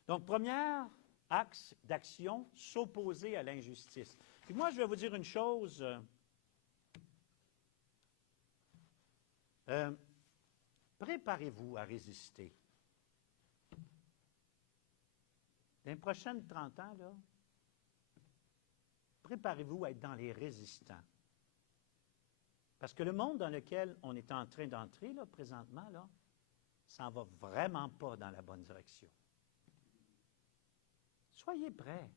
Donc, premier axe d'action, s'opposer à l'injustice. Puis moi, je vais vous dire une chose. Préparez-vous à résister. Dans les prochaines 30 ans, là, préparez-vous à être dans les résistants. Parce que le monde dans lequel on est en train d'entrer, là, présentement, là, ça n'en va vraiment pas dans la bonne direction. Soyez prêts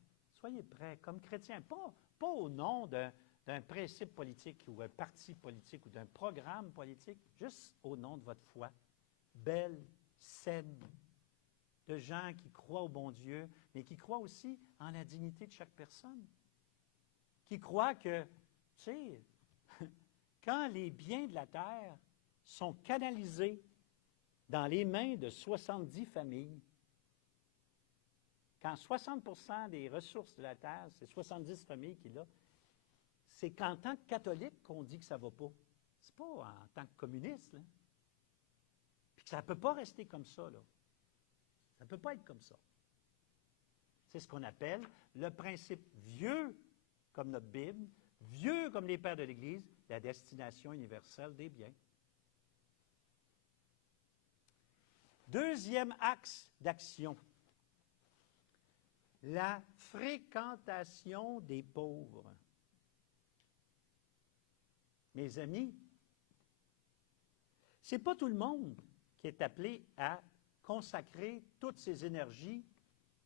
comme chrétiens, pas au nom d'un principe politique ou un parti politique ou d'un programme politique, juste au nom de votre foi, belle, saine, de gens qui croient au bon Dieu, mais qui croient aussi en la dignité de chaque personne, qui croient que, tu sais, quand les biens de la terre sont canalisés dans les mains de 70 familles, quand 60% des ressources de la terre, c'est 70 familles qui l'ont, c'est qu'en tant que catholique qu'on dit que ça ne va pas. C'est pas en tant que communiste, là. Puis que ça ne peut pas rester comme ça, là. Ça ne peut pas être comme ça. C'est ce qu'on appelle le principe vieux, comme notre Bible, vieux comme les pères de l'Église, la destination universelle des biens. Deuxième axe d'action, la fréquentation des pauvres. Mes amis, ce n'est pas tout le monde qui est appelé à consacrer toutes ses énergies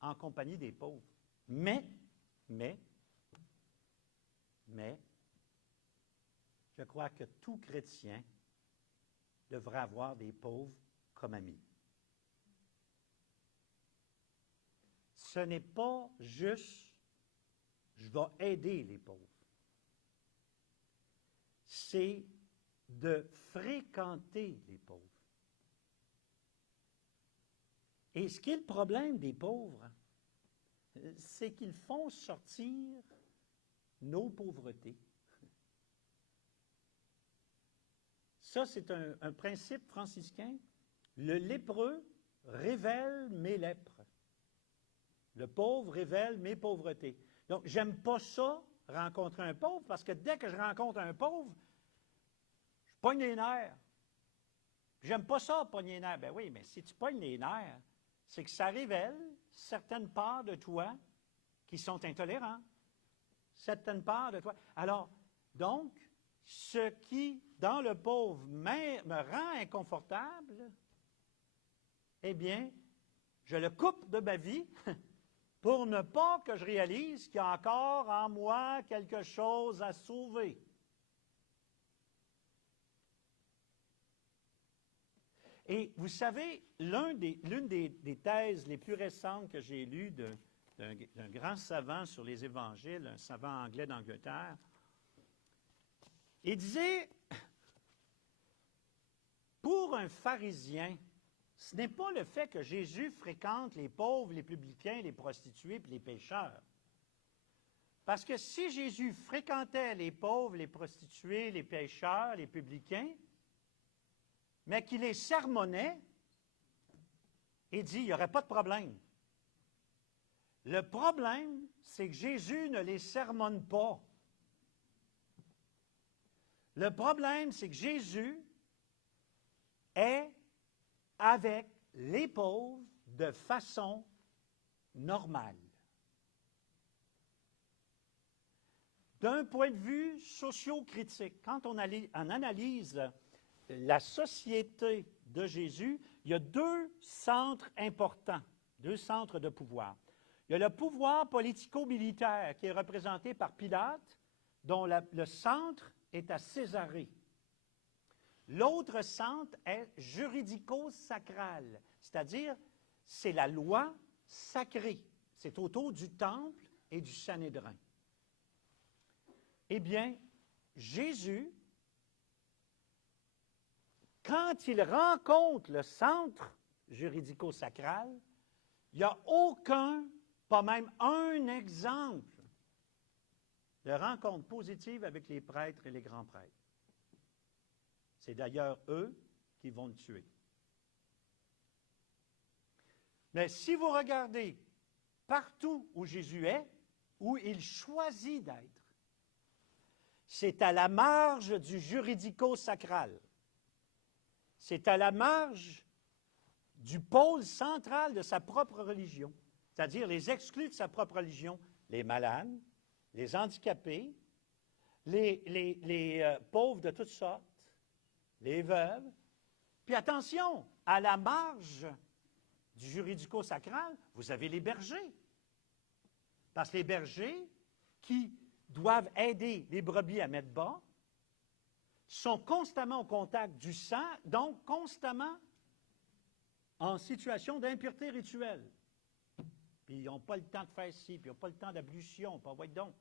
en compagnie des pauvres. Mais, je crois que tout chrétien devrait avoir des pauvres comme amis. Ce n'est pas juste « je vais aider les pauvres ». C'est de fréquenter les pauvres. Et ce qui est le problème des pauvres, c'est qu'ils font sortir nos pauvretés. Ça, c'est un principe franciscain. Le lépreux révèle mes lèpres. Le pauvre révèle mes pauvretés. Donc, j'aime pas ça, rencontrer un pauvre, parce que dès que je rencontre un pauvre, je pogne les nerfs. J'aime pas ça, pogner les nerfs. Ben oui, mais si tu pognes les nerfs, c'est que ça révèle certaines parts de toi qui sont intolérants. Certaines parts de toi. Alors, donc, ce qui, dans le pauvre, me rend inconfortable, eh bien, je le coupe de ma vie pour ne pas que je réalise qu'il y a encore en moi quelque chose à sauver. Et vous savez, l'une des thèses les plus récentes que j'ai lues d'un grand savant sur les évangiles, un savant anglais d'Angleterre, il disait, pour un pharisien, ce n'est pas le fait que Jésus fréquente les pauvres, les publicains, les prostituées et les pécheurs. Parce que si Jésus fréquentait les pauvres, les prostituées, les pécheurs, les publicains, mais qu'il les sermonnait, il dit, il n'y aurait pas de problème. Le problème, c'est que Jésus ne les sermonne pas. Le problème, c'est que Jésus est avec les pauvres de façon normale. D'un point de vue socio-critique, quand on analyse la société de Jésus, il y a deux centres importants, deux centres de pouvoir. Il y a le pouvoir politico-militaire qui est représenté par Pilate, dont le centre est à Césarée. L'autre centre est juridico-sacral, c'est-à-dire c'est la loi sacrée. C'est autour du temple et du Sanhédrin. Eh bien, Jésus, quand il rencontre le centre juridico-sacral, il n'y a aucun, pas même un exemple de rencontre positive avec les prêtres et les grands prêtres. C'est d'ailleurs eux qui vont le tuer. Mais si vous regardez partout où Jésus est, où il choisit d'être, c'est à la marge du juridico-sacral. C'est à la marge du pôle central de sa propre religion, c'est-à-dire les exclus de sa propre religion, les malades, les handicapés, les pauvres de toutes sortes, les veuves. Puis attention, à la marge du juridico-sacral, vous avez les bergers. Parce que les bergers qui doivent aider les brebis à mettre bas sont constamment au contact du sang, donc constamment en situation d'impureté rituelle. Puis ils n'ont pas le temps de faire ci, puis ils n'ont pas le temps d'ablution, donc,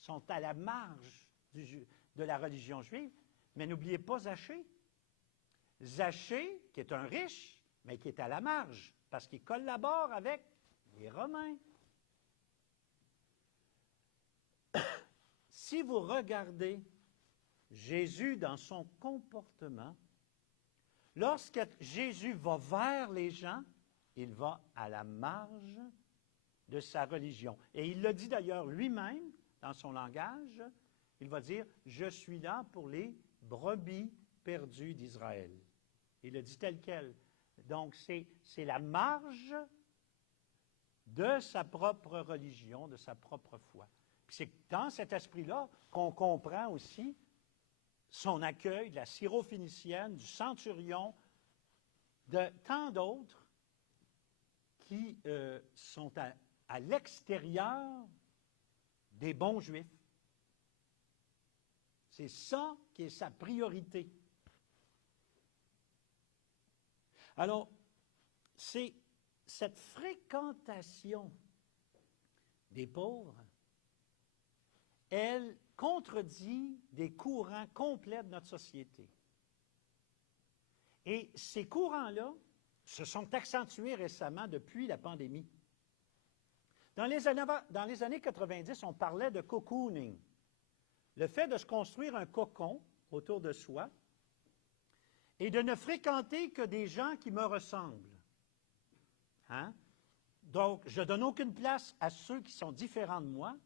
ils sont à la marge de la religion juive. Mais n'oubliez pas Zachée. Zachée, qui est un riche, mais qui est à la marge, parce qu'il collabore avec les Romains. Si vous regardez Jésus dans son comportement, lorsque Jésus va vers les gens, il va à la marge de sa religion. Et il le dit d'ailleurs lui-même dans son langage, il va dire « Je suis là pour les brebis perdues d'Israël ». Il le dit tel quel. Donc, c'est la marge de sa propre religion, de sa propre foi. Puis c'est dans cet esprit-là qu'on comprend aussi son accueil de la syrophénicienne, du centurion, de tant d'autres qui sont à l'extérieur des bons juifs. C'est ça qui est sa priorité. Alors, c'est cette fréquentation des pauvres, elle contredit des courants complets de notre société. Et ces courants-là se sont accentués récemment depuis la pandémie. Dans les années 90, on parlait de cocooning, le fait de se construire un cocon autour de soi et de ne fréquenter que des gens qui me ressemblent. Hein? Donc, je ne donne aucune place à ceux qui sont différents de moi.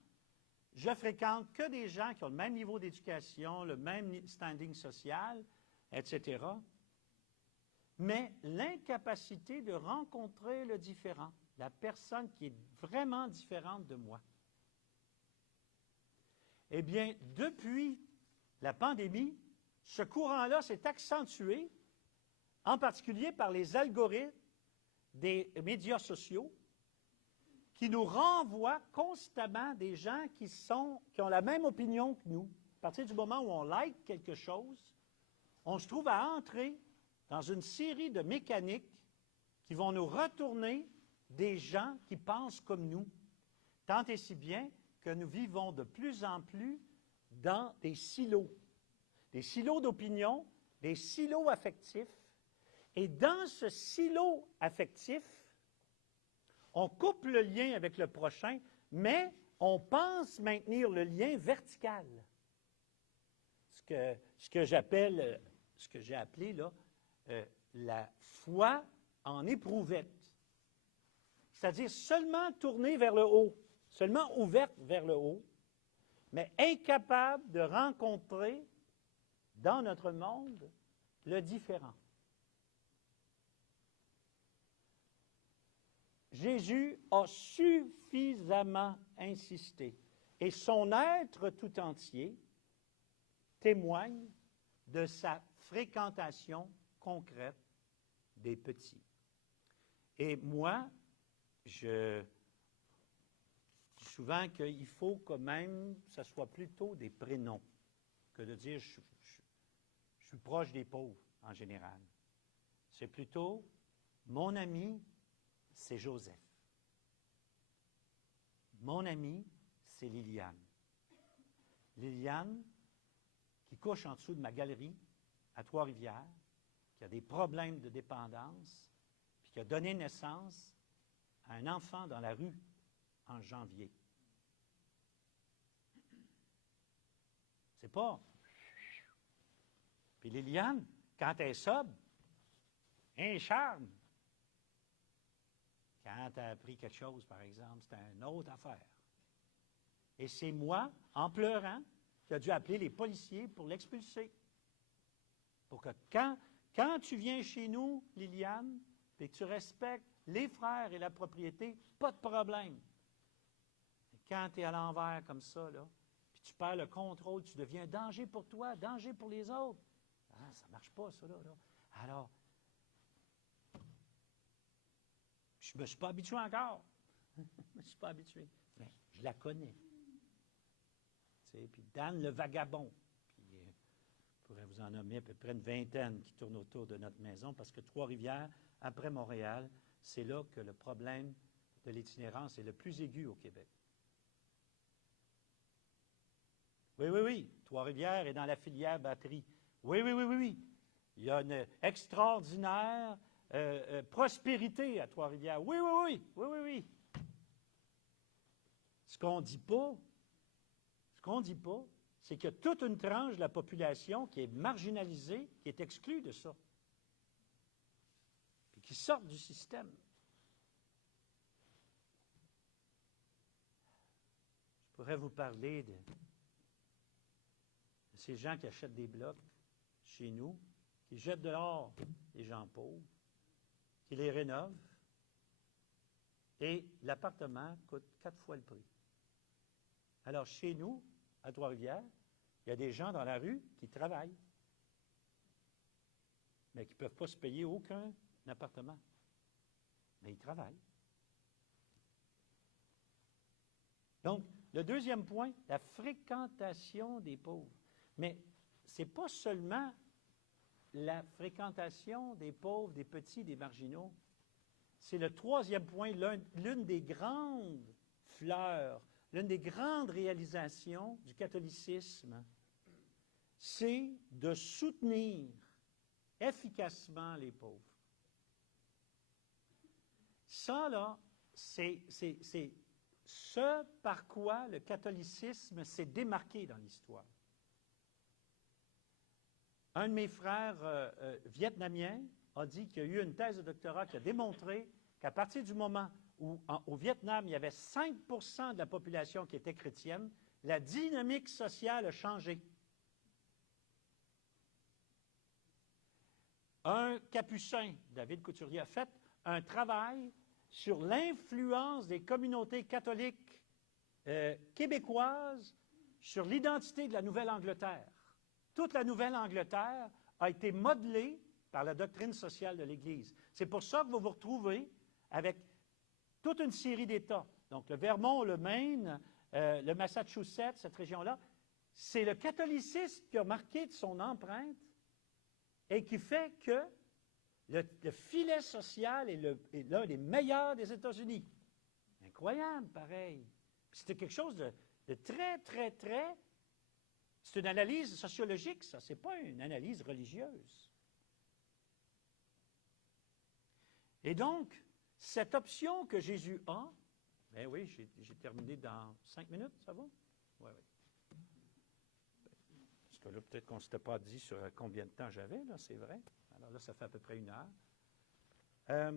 Je fréquente que des gens qui ont le même niveau d'éducation, le même standing social, etc. Mais l'incapacité de rencontrer le différent, la personne qui est vraiment différente de moi. Eh bien, depuis la pandémie, ce courant-là s'est accentué, en particulier par les algorithmes des médias sociaux, qui nous renvoient constamment des gens qui ont la même opinion que nous. À partir du moment où on like quelque chose, on se trouve à entrer dans une série de mécaniques qui vont nous retourner des gens qui pensent comme nous, tant et si bien que nous vivons de plus en plus dans des silos d'opinion, des silos affectifs. Et dans ce silo affectif, on coupe le lien avec le prochain, mais on pense maintenir le lien vertical. Ce que j'ai appelé là, la foi en éprouvette. C'est-à-dire seulement tournée vers le haut, seulement ouverte vers le haut, mais incapable de rencontrer dans notre monde le différent. Jésus a suffisamment insisté et son être tout entier témoigne de sa fréquentation concrète des petits. Et moi, je dis souvent qu'il faut quand même que ce soit plutôt des prénoms que de dire je suis proche des pauvres en général. C'est plutôt mon ami, c'est Joseph. Mon ami, c'est Liliane. Liliane, qui couche en dessous de ma galerie à Trois-Rivières, qui a des problèmes de dépendance, puis qui a donné naissance à un enfant dans la rue en janvier. C'est pas. Puis Liliane, quand elle est sobre, un charme. Quand elle a appris quelque chose, par exemple, c'est une autre affaire. Et c'est moi, en pleurant, qui a dû appeler les policiers pour l'expulser. Pour que quand tu viens chez nous, Liliane, et que tu respectes les frères et la propriété, pas de problème. Mais quand tu es à l'envers comme ça, là, puis tu perds le contrôle, tu deviens un danger pour toi, danger pour les autres. Ah, ça ne marche pas, ça, là. Alors, je ne me suis pas habitué encore. Je ne me suis pas habitué. Mais je la connais. Puis Dan le vagabond. Puis, je pourrais vous en nommer à peu près une vingtaine qui tournent autour de notre maison parce que Trois-Rivières, après Montréal, c'est là que le problème de l'itinérance est le plus aigu au Québec. Oui. Trois-Rivières est dans la filière batterie. Oui. Il y a une extraordinaire prospérité à Trois-Rivières. Oui. Ce qu'on ne dit pas, c'est qu'il y a toute une tranche de la population qui est marginalisée, qui est exclue de ça, puis qui sort du système. Je pourrais vous parler de ces gens qui achètent des blocs chez nous, qui jettent dehors les gens pauvres, qui les rénove et l'appartement coûte 4 fois le prix. Alors, chez nous, à Trois-Rivières, il y a des gens dans la rue qui travaillent, mais qui ne peuvent pas se payer aucun appartement. Mais ils travaillent. Donc, le deuxième point, la fréquentation des pauvres. Mais ce n'est pas seulement la fréquentation des pauvres, des petits, des marginaux. C'est le troisième point, l'une des grandes fleurs, l'une des grandes réalisations du catholicisme, c'est de soutenir efficacement les pauvres. Ça, là, c'est ce par quoi le catholicisme s'est démarqué dans l'histoire. Un de mes frères vietnamiens a dit qu'il y a eu une thèse de doctorat qui a démontré qu'à partir du moment où au Vietnam, il y avait 5 % de la population qui était chrétienne, la dynamique sociale a changé. Un capucin, David Couturier, a fait un travail sur l'influence des communautés catholiques québécoises sur l'identité de la Nouvelle-Angleterre. Toute la Nouvelle-Angleterre a été modelée par la doctrine sociale de l'Église. C'est pour ça que vous vous retrouvez avec toute une série d'États. Donc, le Vermont, le Maine, le Massachusetts, cette région-là, c'est le catholicisme qui a marqué de son empreinte et qui fait que le filet social est l'un des meilleurs des États-Unis. Incroyable, pareil. C'était quelque chose de très, très, très... C'est une analyse sociologique, ça. Ce n'est pas une analyse religieuse. Et donc, cette option que Jésus a, ben oui, j'ai terminé dans 5 minutes, ça va? Oui, oui. Parce que là, peut-être qu'on ne s'était pas dit sur combien de temps j'avais, là, c'est vrai. Alors là, ça fait à peu près 1 heure.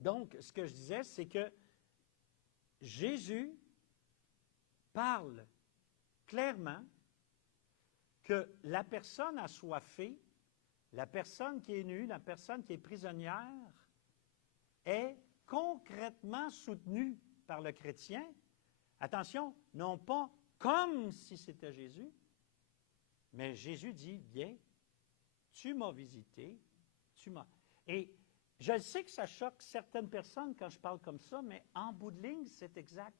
Donc, ce que je disais, c'est que Jésus parle clairement que la personne assoiffée, la personne qui est nue, la personne qui est prisonnière, est concrètement soutenue par le chrétien. Attention, non pas comme si c'était Jésus, mais Jésus dit, viens, tu m'as visité, tu m'as... Et je sais que ça choque certaines personnes quand je parle comme ça, mais en bout de ligne, c'est exact.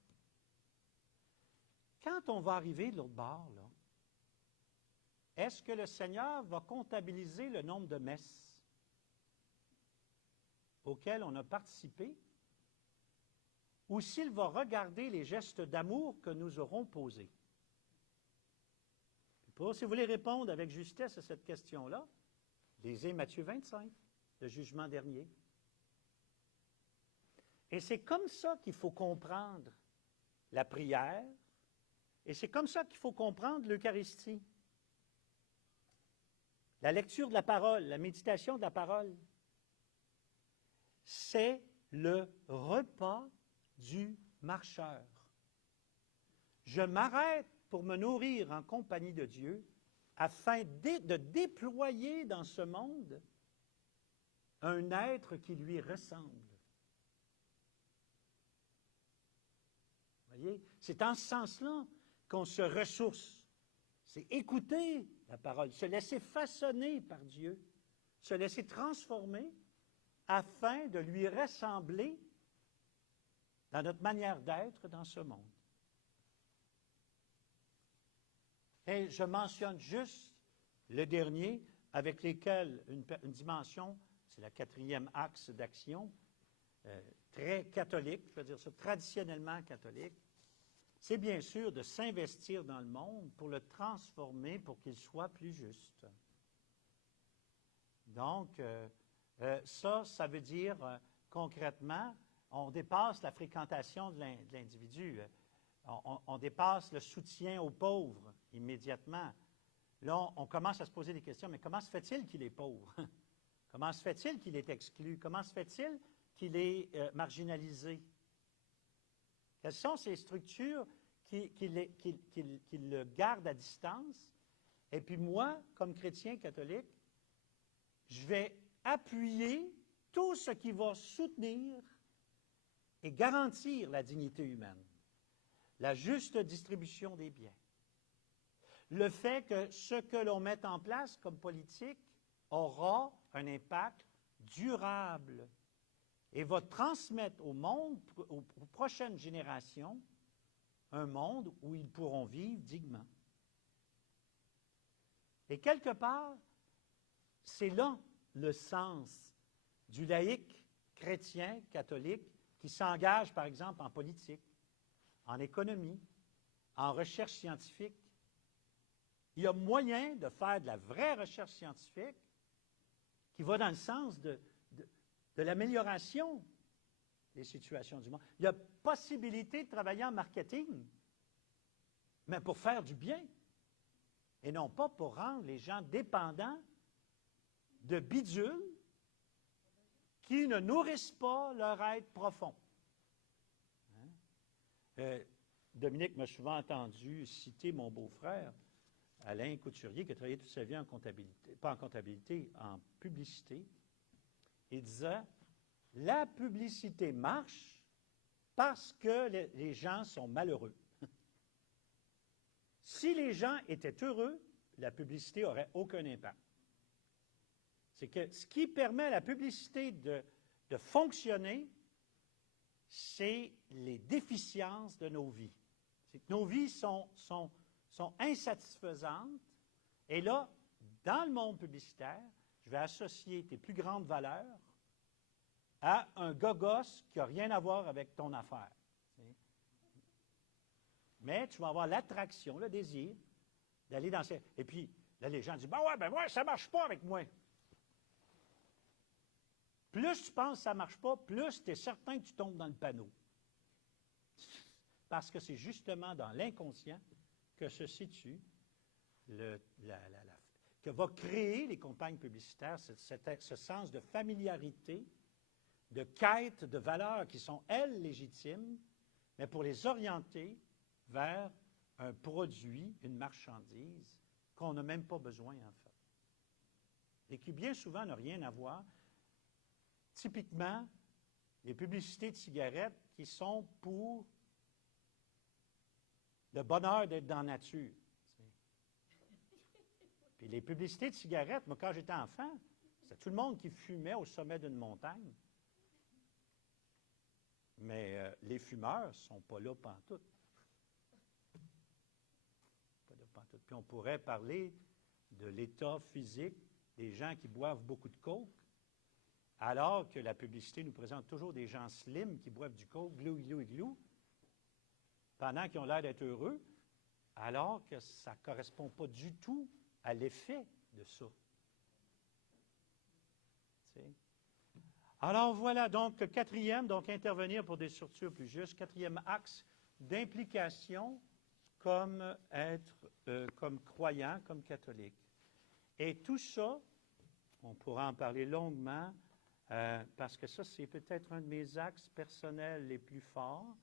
Quand on va arriver de l'autre bord, là, est-ce que le Seigneur va comptabiliser le nombre de messes auxquelles on a participé, ou s'il va regarder les gestes d'amour que nous aurons posés? Si vous voulez répondre avec justesse à cette question-là, lisez Matthieu 25, le jugement dernier. Et c'est comme ça qu'il faut comprendre la prière, et c'est comme ça qu'il faut comprendre l'Eucharistie. La lecture de la parole, la méditation de la parole, c'est le repas du marcheur. Je m'arrête pour me nourrir en compagnie de Dieu afin de déployer dans ce monde un être qui lui ressemble. Vous voyez? C'est en ce sens-là qu'on se ressource. C'est écouter la parole, se laisser façonner par Dieu, se laisser transformer afin de lui ressembler dans notre manière d'être dans ce monde. Et je mentionne juste le dernier, avec lesquels une dimension, c'est la 4e axe d'action, très catholique, je veux dire ça, traditionnellement catholique, c'est bien sûr de s'investir dans le monde pour le transformer, pour qu'il soit plus juste. Donc, ça veut dire concrètement, on dépasse la fréquentation de l'individu. On dépasse le soutien aux pauvres immédiatement. Là, on commence à se poser des questions, mais comment se fait-il qu'il est pauvre? Comment se fait-il qu'il est exclu? Comment se fait-il qu'il est marginalisé? Quelles sont ces structures qui le gardent à distance? Et puis moi, comme chrétien catholique, je vais appuyer tout ce qui va soutenir et garantir la dignité humaine, la juste distribution des biens, le fait que ce que l'on met en place comme politique aura un impact durable et va transmettre au monde, aux prochaines générations, un monde où ils pourront vivre dignement. Et quelque part, c'est là le sens du laïc chrétien, catholique, qui s'engage, par exemple, en politique, en économie, en recherche scientifique. Il y a moyen de faire de la vraie recherche scientifique qui va dans le sens de l'amélioration des situations du monde. Il y a possibilité de travailler en marketing, mais pour faire du bien, et non pas pour rendre les gens dépendants de bidules qui ne nourrissent pas leur être profond. Dominique m'a souvent entendu citer mon beau-frère, Alain Couturier, qui a travaillé toute sa vie en comptabilité, pas en comptabilité, en publicité. Il disait, la publicité marche parce que les gens sont malheureux. Si les gens étaient heureux, la publicité n'aurait aucun impact. C'est que ce qui permet à la publicité de fonctionner, c'est les déficiences de nos vies. C'est que nos vies sont insatisfaisantes. Et là, dans le monde publicitaire, je vais associer tes plus grandes valeurs à un gogos qui n'a rien à voir avec ton affaire. Mais tu vas avoir l'attraction, le désir d'aller dans ces... Et puis, là, les gens disent, ben moi, ça ne marche pas avec moi. Plus tu penses que ça ne marche pas, plus tu es certain que tu tombes dans le panneau. Parce que c'est justement dans l'inconscient que se situe que va créer les campagnes publicitaires, ce sens de familiarité, de quête de valeurs qui sont, elles, légitimes, mais pour les orienter vers un produit, une marchandise qu'on n'a même pas besoin, en fait. Et qui, bien souvent, n'a rien à voir. Typiquement, les publicités de cigarettes qui sont pour le bonheur d'être dans la nature. Puis les publicités de cigarettes, moi, quand j'étais enfant, c'était tout le monde qui fumait au sommet d'une montagne. Mais les fumeurs ne sont pas là pantoute. Pas là pantoute. Puis on pourrait parler de l'état physique des gens qui boivent beaucoup de coke, alors que la publicité nous présente toujours des gens slim qui boivent du coke, glou, glou, glou, pendant qu'ils ont l'air d'être heureux, alors que ça ne correspond pas du tout à l'effet de ça. T'sais? Alors voilà, donc quatrième, donc intervenir pour des structures plus justes, quatrième axe d'implication comme comme croyant, comme catholique. Et tout ça, on pourra en parler longuement, parce que ça, c'est peut-être un de mes axes personnels les plus forts.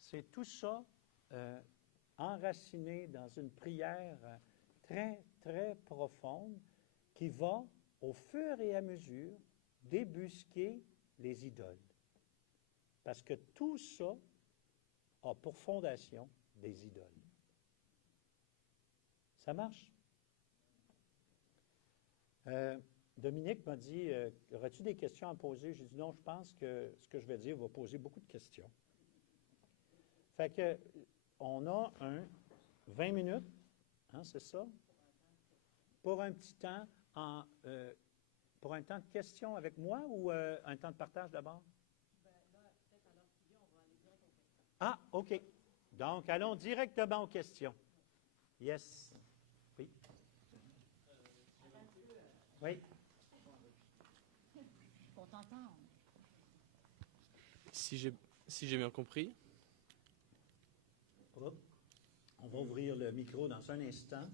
C'est tout ça enraciné dans une prière très, très profonde qui va, au fur et à mesure, débusquer les idoles. Parce que tout ça a pour fondation des idoles. Ça marche? Dominique m'a dit, aurais-tu des questions à poser? J'ai dit non, je pense que ce que je vais dire va poser beaucoup de questions. Fait que, on a 20 minutes, hein, c'est ça? Pour un petit temps, pour un temps de questions avec moi ou un temps de partage d'abord? Ah, OK. Donc, allons directement aux questions. Yes. Oui. Oui. On t'entend. Si j'ai bien compris. Hop. On va ouvrir le micro dans un instant.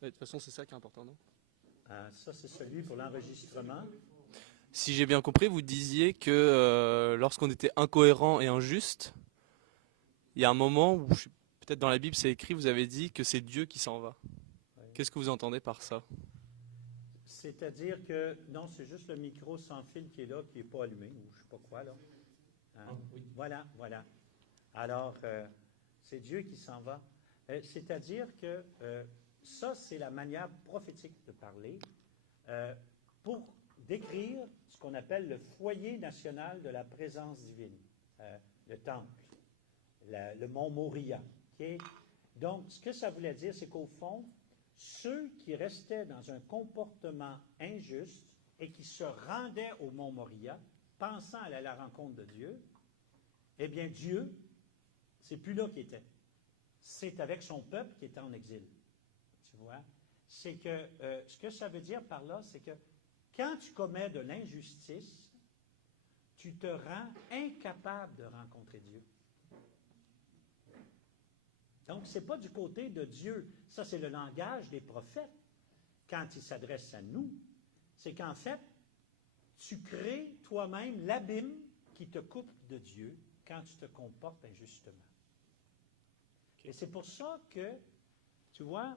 De toute façon, c'est ça qui est important, non? Ça, c'est celui pour l'enregistrement. Si j'ai bien compris, vous disiez que lorsqu'on était incohérent et injuste, il y a un moment où, peut-être dans la Bible c'est écrit, vous avez dit que c'est Dieu qui s'en va. Oui. Qu'est-ce que vous entendez par ça? C'est-à-dire que, non, c'est juste le micro sans fil qui est là, qui n'est pas allumé, ou je ne sais pas quoi, là. Hein? Ah, oui. Voilà, voilà. Alors, c'est Dieu qui s'en va. C'est-à-dire que ça, c'est la manière prophétique de parler pour décrire ce qu'on appelle le foyer national de la présence divine, le temple, le mont Moriah. Okay? Donc, ce que ça voulait dire, c'est qu'au fond, ceux qui restaient dans un comportement injuste et qui se rendaient au mont Moriah, pensant aller à la rencontre de Dieu, eh bien, Dieu, c'est plus là qu'il était. C'est avec son peuple qui était en exil. Tu vois? C'est que, ce que ça veut dire par là, c'est que quand tu commets de l'injustice, tu te rends incapable de rencontrer Dieu. Donc, ce n'est pas du côté de Dieu. Ça, c'est le langage des prophètes quand ils s'adressent à nous. C'est qu'en fait, tu crées toi-même l'abîme qui te coupe de Dieu quand tu te comportes injustement. Et c'est pour ça que, tu vois,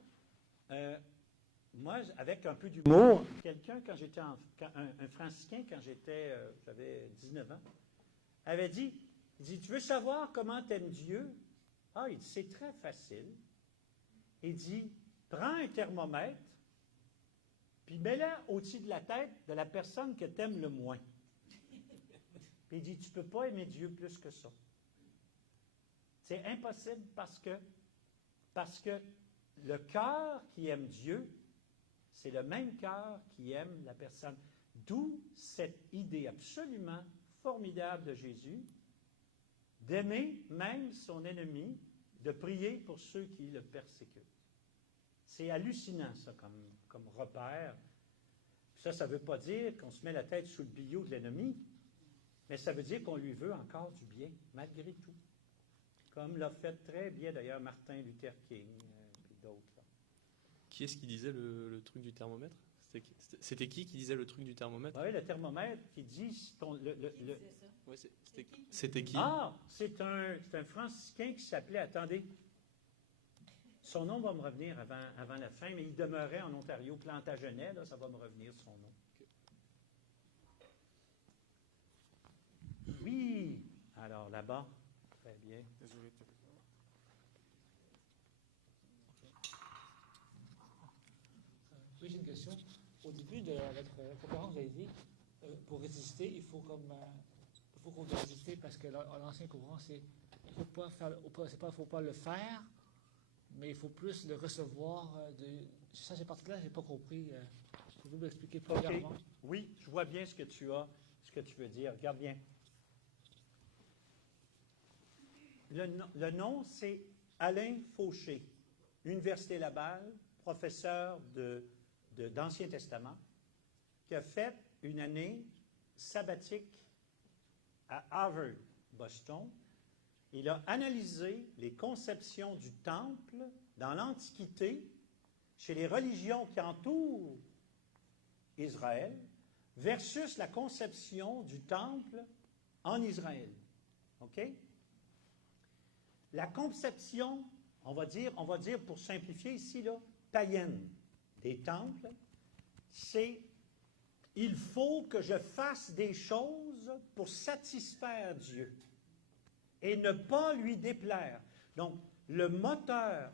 moi, avec un peu d'humour, quelqu'un, quand j'étais un franciscain, quand j'avais 19 ans, avait dit, tu veux savoir comment t'aimes Dieu? Ah, il dit, c'est très facile. Il dit, prends un thermomètre, puis mets-le au-dessus de la tête de la personne que tu aimes le moins. Puis il dit, tu ne peux pas aimer Dieu plus que ça. C'est impossible parce que le cœur qui aime Dieu, c'est le même cœur qui aime la personne. D'où cette idée absolument formidable de Jésus d'aimer même son ennemi, de prier pour ceux qui le persécutent. C'est hallucinant, ça, comme repère. Ça ne veut pas dire qu'on se met la tête sous le billot de l'ennemi, mais ça veut dire qu'on lui veut encore du bien, malgré tout. Comme l'a fait très bien, d'ailleurs, Martin Luther King et d'autres. Là. Qui est-ce qui disait le truc du thermomètre? C'était qui disait le truc du thermomètre? Oui, le thermomètre qui dit... Ouais, c'était qui? Ah, c'est un franciscain qui s'appelait... Attendez. Son nom va me revenir avant la fin, mais il demeurait en Ontario, Plantagenet, là, ça va me revenir son nom. Oui, alors là-bas, très bien. Désolé. Oui, j'ai une question. Au début de votre conférence, vous avez dit, pour résister, il faut qu'on doit résister parce que l'ancien courant, c'est faut pas le faire, mais il faut plus le recevoir. Ça, cette partie-là, je n'ai pas compris. Pouvez-vous m'expliquer plus clairement? Oui, je vois bien ce que tu veux dire. Regarde bien. Le nom, c'est Alain Fauché, Université Laval, professeur d'Ancien Testament, qui a fait une année sabbatique à Harvard, Boston. Il a analysé les conceptions du temple dans l'Antiquité, chez les religions qui entourent Israël, versus la conception du temple en Israël. OK? La conception, on va dire pour simplifier ici, là, païenne des temples, c'est il faut que je fasse des choses pour satisfaire Dieu et ne pas lui déplaire. Donc, le moteur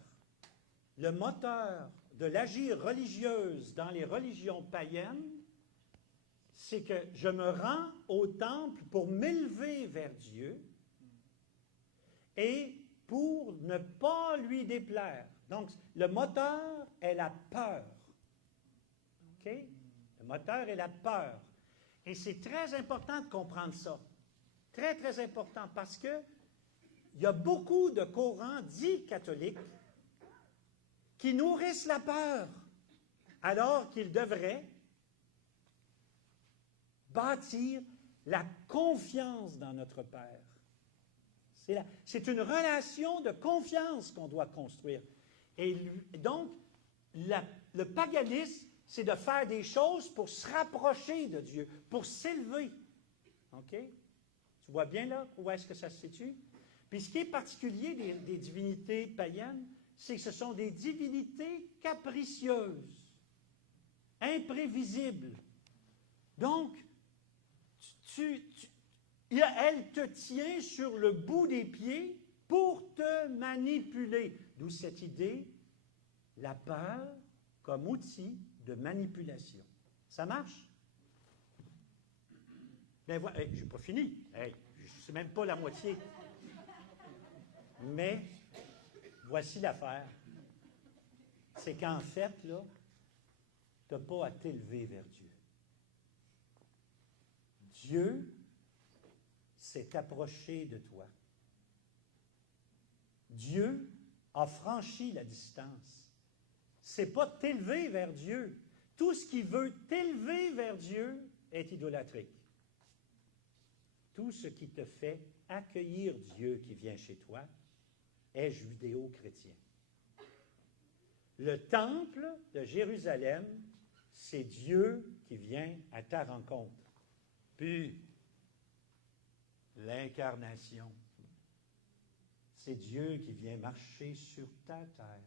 de l'agir religieuse dans les religions païennes, c'est que je me rends au temple pour m'élever vers Dieu et pour ne pas lui déplaire. Donc, le moteur est la peur. OK? Le moteur est la peur. Et c'est très important de comprendre ça. Très, très important, parce que il y a beaucoup de courants dits catholiques qui nourrissent la peur, alors qu'ils devraient bâtir la confiance dans notre Père. C'est une relation de confiance qu'on doit construire. Et donc, le paganisme, c'est de faire des choses pour se rapprocher de Dieu, pour s'élever. OK? Tu vois bien là où est-ce que ça se situe? Puis ce qui est particulier des divinités païennes, c'est que ce sont des divinités capricieuses, imprévisible. Donc, elle te tient sur le bout des pieds pour te manipuler. D'où cette idée, la peur comme outil de manipulation. Ça marche? Ben voilà, je n'ai pas fini. Hey, je ne sais même pas la moitié. Mais voici l'affaire. C'est qu'en fait, là, tu n'as pas à t'élever vers Dieu. Dieu s'est approché de toi. Dieu a franchi la distance. C'est pas t'élever vers Dieu. Tout ce qui veut t'élever vers Dieu est idolâtrique. Tout ce qui te fait accueillir Dieu qui vient chez toi est judéo-chrétien. Le temple de Jérusalem, c'est Dieu qui vient à ta rencontre. Puis, l'incarnation, c'est Dieu qui vient marcher sur ta terre,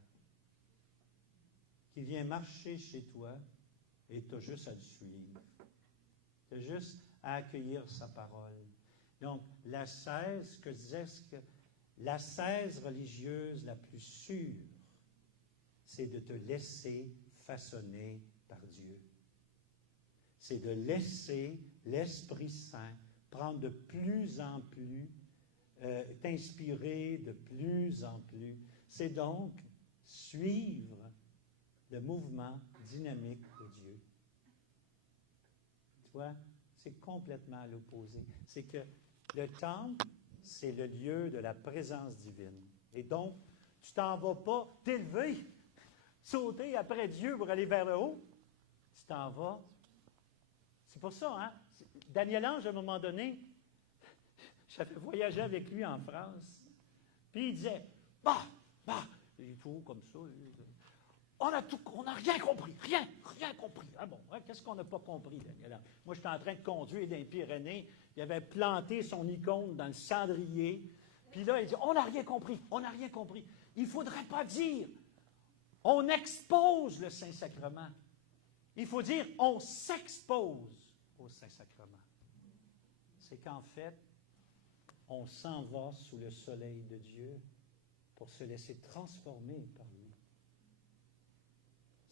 qui vient marcher chez toi, et tu as juste à le suivre. Tu as juste à accueillir sa parole. Donc, l'ascèse religieuse la plus sûre, c'est de te laisser façonner par Dieu. C'est de laisser l'Esprit Saint prendre de plus en plus, t'inspirer de plus en plus. C'est donc suivre le mouvement dynamique de Dieu. Tu vois, c'est complètement à l'opposé. C'est que le temple, c'est le lieu de la présence divine. Et donc, tu t'en vas pas t'élever, sauter après Dieu pour aller vers le haut. Tu t'en vas. C'est pour ça, hein? Daniel Ange, à un moment donné, j'avais voyagé avec lui en France, puis il disait, il faut comme ça. On n'a rien compris, rien compris. Ah bon, hein, qu'est-ce qu'on n'a pas compris, Daniel Ange? Moi, j'étais en train de conduire dans les Pyrénées, il avait planté son icône dans le cendrier, puis là, il dit, on n'a rien compris. Il ne faudrait pas dire, on expose le Saint-Sacrement. Il faut dire, on s'expose au Saint-Sacrement. C'est qu'en fait, on s'en va sous le soleil de Dieu pour se laisser transformer par lui.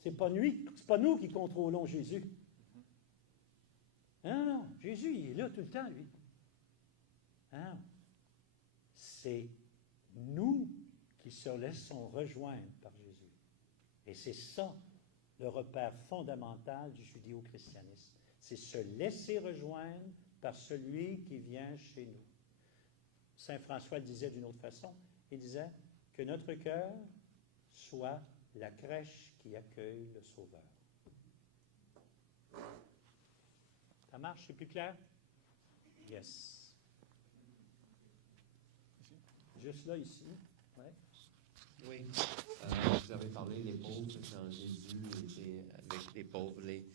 C'est pas nous qui contrôlons Jésus. Non, Jésus, il est là tout le temps, lui. Hein? C'est nous qui se laissons rejoindre par Jésus. Et c'est ça, le repère fondamental du judéo-christianisme. C'est se laisser rejoindre par celui qui vient chez nous. Saint François le disait d'une autre façon. Il disait que notre cœur soit la crèche qui accueille le Sauveur. Ça marche? C'est plus clair? Yes. Juste là, ici. Ouais. Oui. Vous avez parlé des pauvres quand Jésus était avec les pauvres, les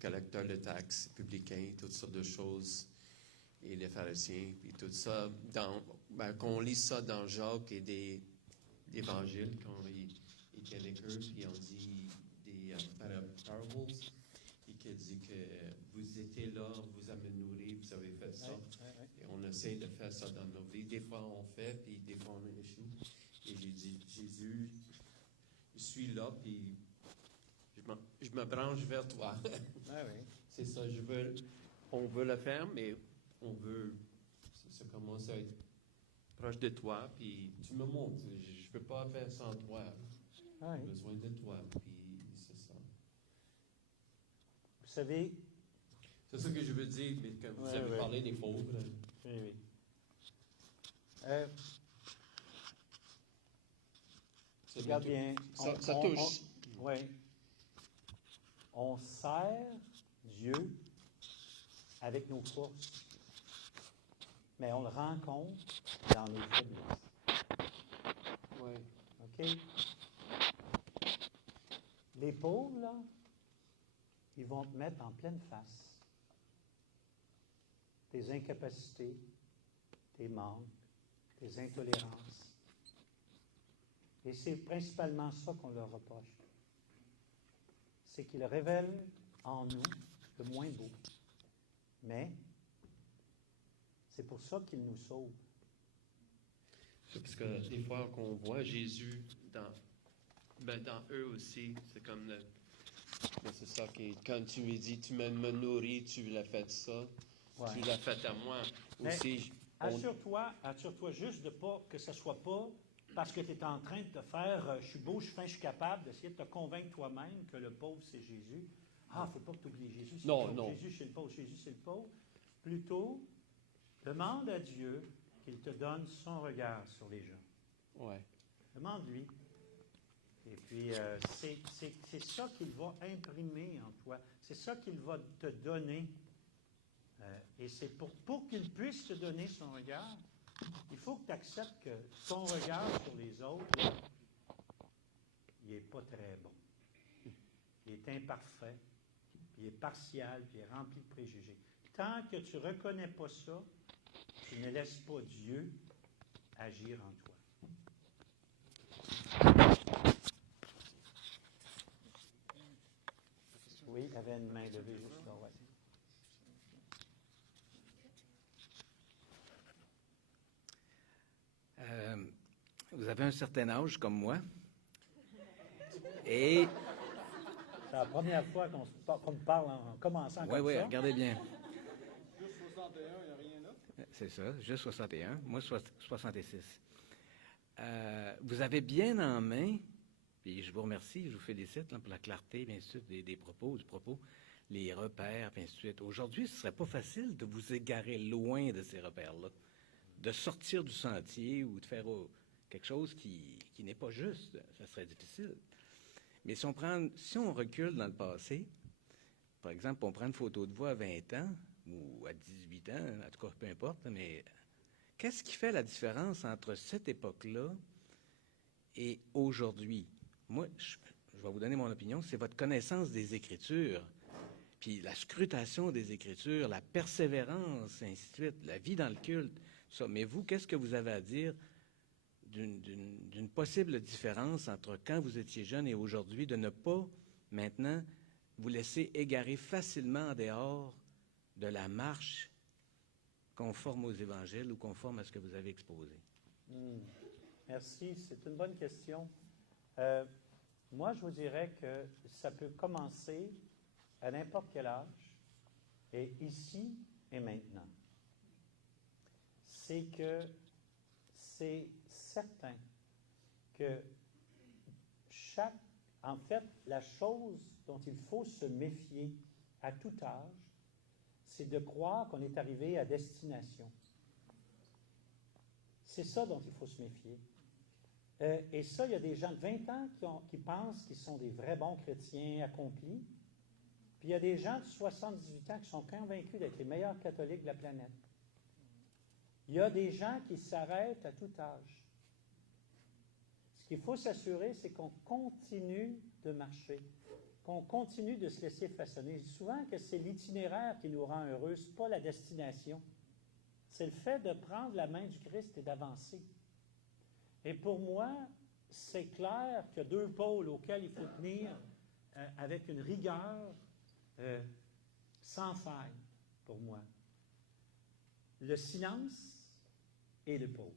collecteurs de taxes, publicains, toutes sortes de choses, et les pharisiens, puis tout ça. Quand on lit ça dans Jacques et des évangiles, quand il était avec eux, puis on dit des parables, et qu'il dit que vous étiez là, vous avez nourri, vous avez fait ça. Et on essaie de faire ça dans nos vies. Des fois on fait, puis des fois on échoue. Et j'ai dit, Jésus, je suis là, puis je me branche vers toi. C'est ça, on veut le faire, mais on veut, ça commence à être proche de toi, puis tu me montres, je ne peux pas faire sans toi. J'ai besoin de toi, puis c'est ça. Vous savez... C'est ça que je veux dire, mais quand vous avez parlé des pauvres. Oui. Regarde bien. Ça touche. Oui. On sert Dieu avec nos forces, mais on le rencontre dans nos faiblesses. Oui. OK? Les pauvres, là, ils vont te mettre en pleine face tes incapacités, tes manques, tes intolérances. Et c'est principalement ça qu'on leur reproche. c'est qu'il révèle en nous le moins beau. Mais c'est pour ça qu'il nous sauve. C'est parce que des fois qu'on voit Jésus dans eux aussi, c'est comme mais c'est ça qui quand tu me dis tu me nourris, tu l'as fait ça, Ouais. tu l'as fait à moi Mais aussi. Assure-toi juste de pas que ce soit pas parce que tu es en train de te faire je suis beau, je suis fin, je suis capable, d'essayer de te convaincre toi-même que le pauvre, c'est Jésus. Ah, il ne faut pas que tu oublies Jésus, c'est Non, le pauvre. non. Jésus, c'est le pauvre, Jésus, c'est le pauvre. Plutôt, demande à Dieu qu'il te donne son regard sur les gens. Ouais. Demande-lui. Et puis, c'est ça qu'il va imprimer en toi. C'est ça qu'il va te donner. Et c'est pour qu'il puisse te donner son regard, il faut que tu acceptes que son regard sur les autres, il n'est pas très bon. Il est imparfait, il est partial, puis il est rempli de préjugés. Tant que tu ne reconnais pas ça, tu ne laisses pas Dieu agir en toi. Oui, il y avait une main levée juste là, ouais. Vous avez un certain âge comme moi. Et. C'est la première fois qu'on me parle en commençant Oui, comme oui, ça. regardez bien. Juste 61, il n'y a rien là. C'est ça, juste 61. Moi, 66. Vous avez bien en main, puis je vous remercie, je vous félicite là, pour la clarté, bien sûr, du propos, les repères, bien sûr. Aujourd'hui, ce ne serait pas facile de vous égarer loin de ces repères-là, de sortir du sentier ou de faire quelque chose qui n'est pas juste. Ça serait difficile. Mais si on recule dans le passé, par exemple, on prend une photo de vous à 20 ans ou à 18 ans, en tout cas, peu importe, mais qu'est-ce qui fait la différence entre cette époque-là et aujourd'hui? Moi, je vais vous donner mon opinion, c'est votre connaissance des Écritures, puis la scrutation des Écritures, la persévérance, ainsi de suite, la vie dans le culte, ça. Mais vous, qu'est-ce que vous avez à dire d'une possible différence entre quand vous étiez jeune et aujourd'hui, de ne pas, maintenant, vous laisser égarer facilement en dehors de la marche conforme aux évangiles ou conforme à ce que vous avez exposé? Merci, c'est une bonne question. Moi, je vous dirais que ça peut commencer à n'importe quel âge, et ici et maintenant. C'est que c'est certain que en fait, la chose dont il faut se méfier à tout âge, c'est de croire qu'on est arrivé à destination. C'est ça dont il faut se méfier. Et ça, il y a des gens de 20 ans qui pensent qu'ils sont des vrais bons chrétiens accomplis, puis il y a des gens de 78 ans qui sont convaincus d'être les meilleurs catholiques de la planète. Il y a des gens qui s'arrêtent à tout âge. Ce qu'il faut s'assurer, c'est qu'on continue de marcher, qu'on continue de se laisser façonner. Je dis souvent que c'est l'itinéraire qui nous rend heureux, ce n'est pas la destination. C'est le fait de prendre la main du Christ et d'avancer. Et pour moi, c'est clair qu'il y a deux pôles auxquels il faut tenir avec une rigueur sans faille, pour moi. Le silence et le pauvre.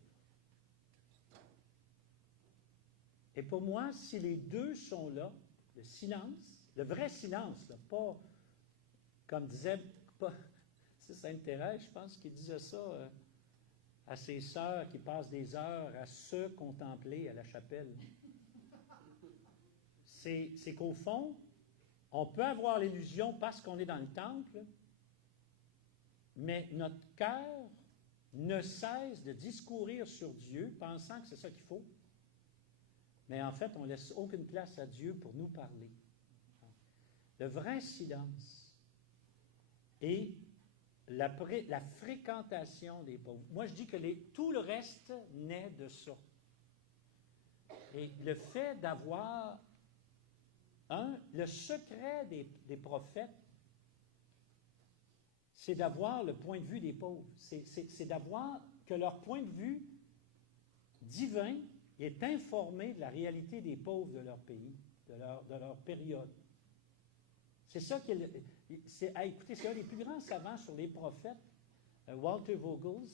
Et pour moi, si les deux sont là, le silence, le vrai silence, là, pas comme disait c'est Sainte Thérèse, je pense, qui disait ça à ses sœurs qui passent des heures à se contempler à la chapelle. C'est qu'au fond, on peut avoir l'illusion parce qu'on est dans le temple, mais notre cœur ne cesse de discourir sur Dieu, pensant que c'est ça qu'il faut. Mais en fait, on ne laisse aucune place à Dieu pour nous parler. Le vrai silence et la fréquentation des pauvres. Moi, je dis que tout le reste naît de ça. Et le fait d'avoir le secret des prophètes, c'est d'avoir le point de vue des pauvres. C'est d'avoir que leur point de vue divin est informé de la réalité des pauvres de leur pays, de leur période. C'est ça qui est... écoutez, c'est un des plus grands savants sur les prophètes, Walter Vogels,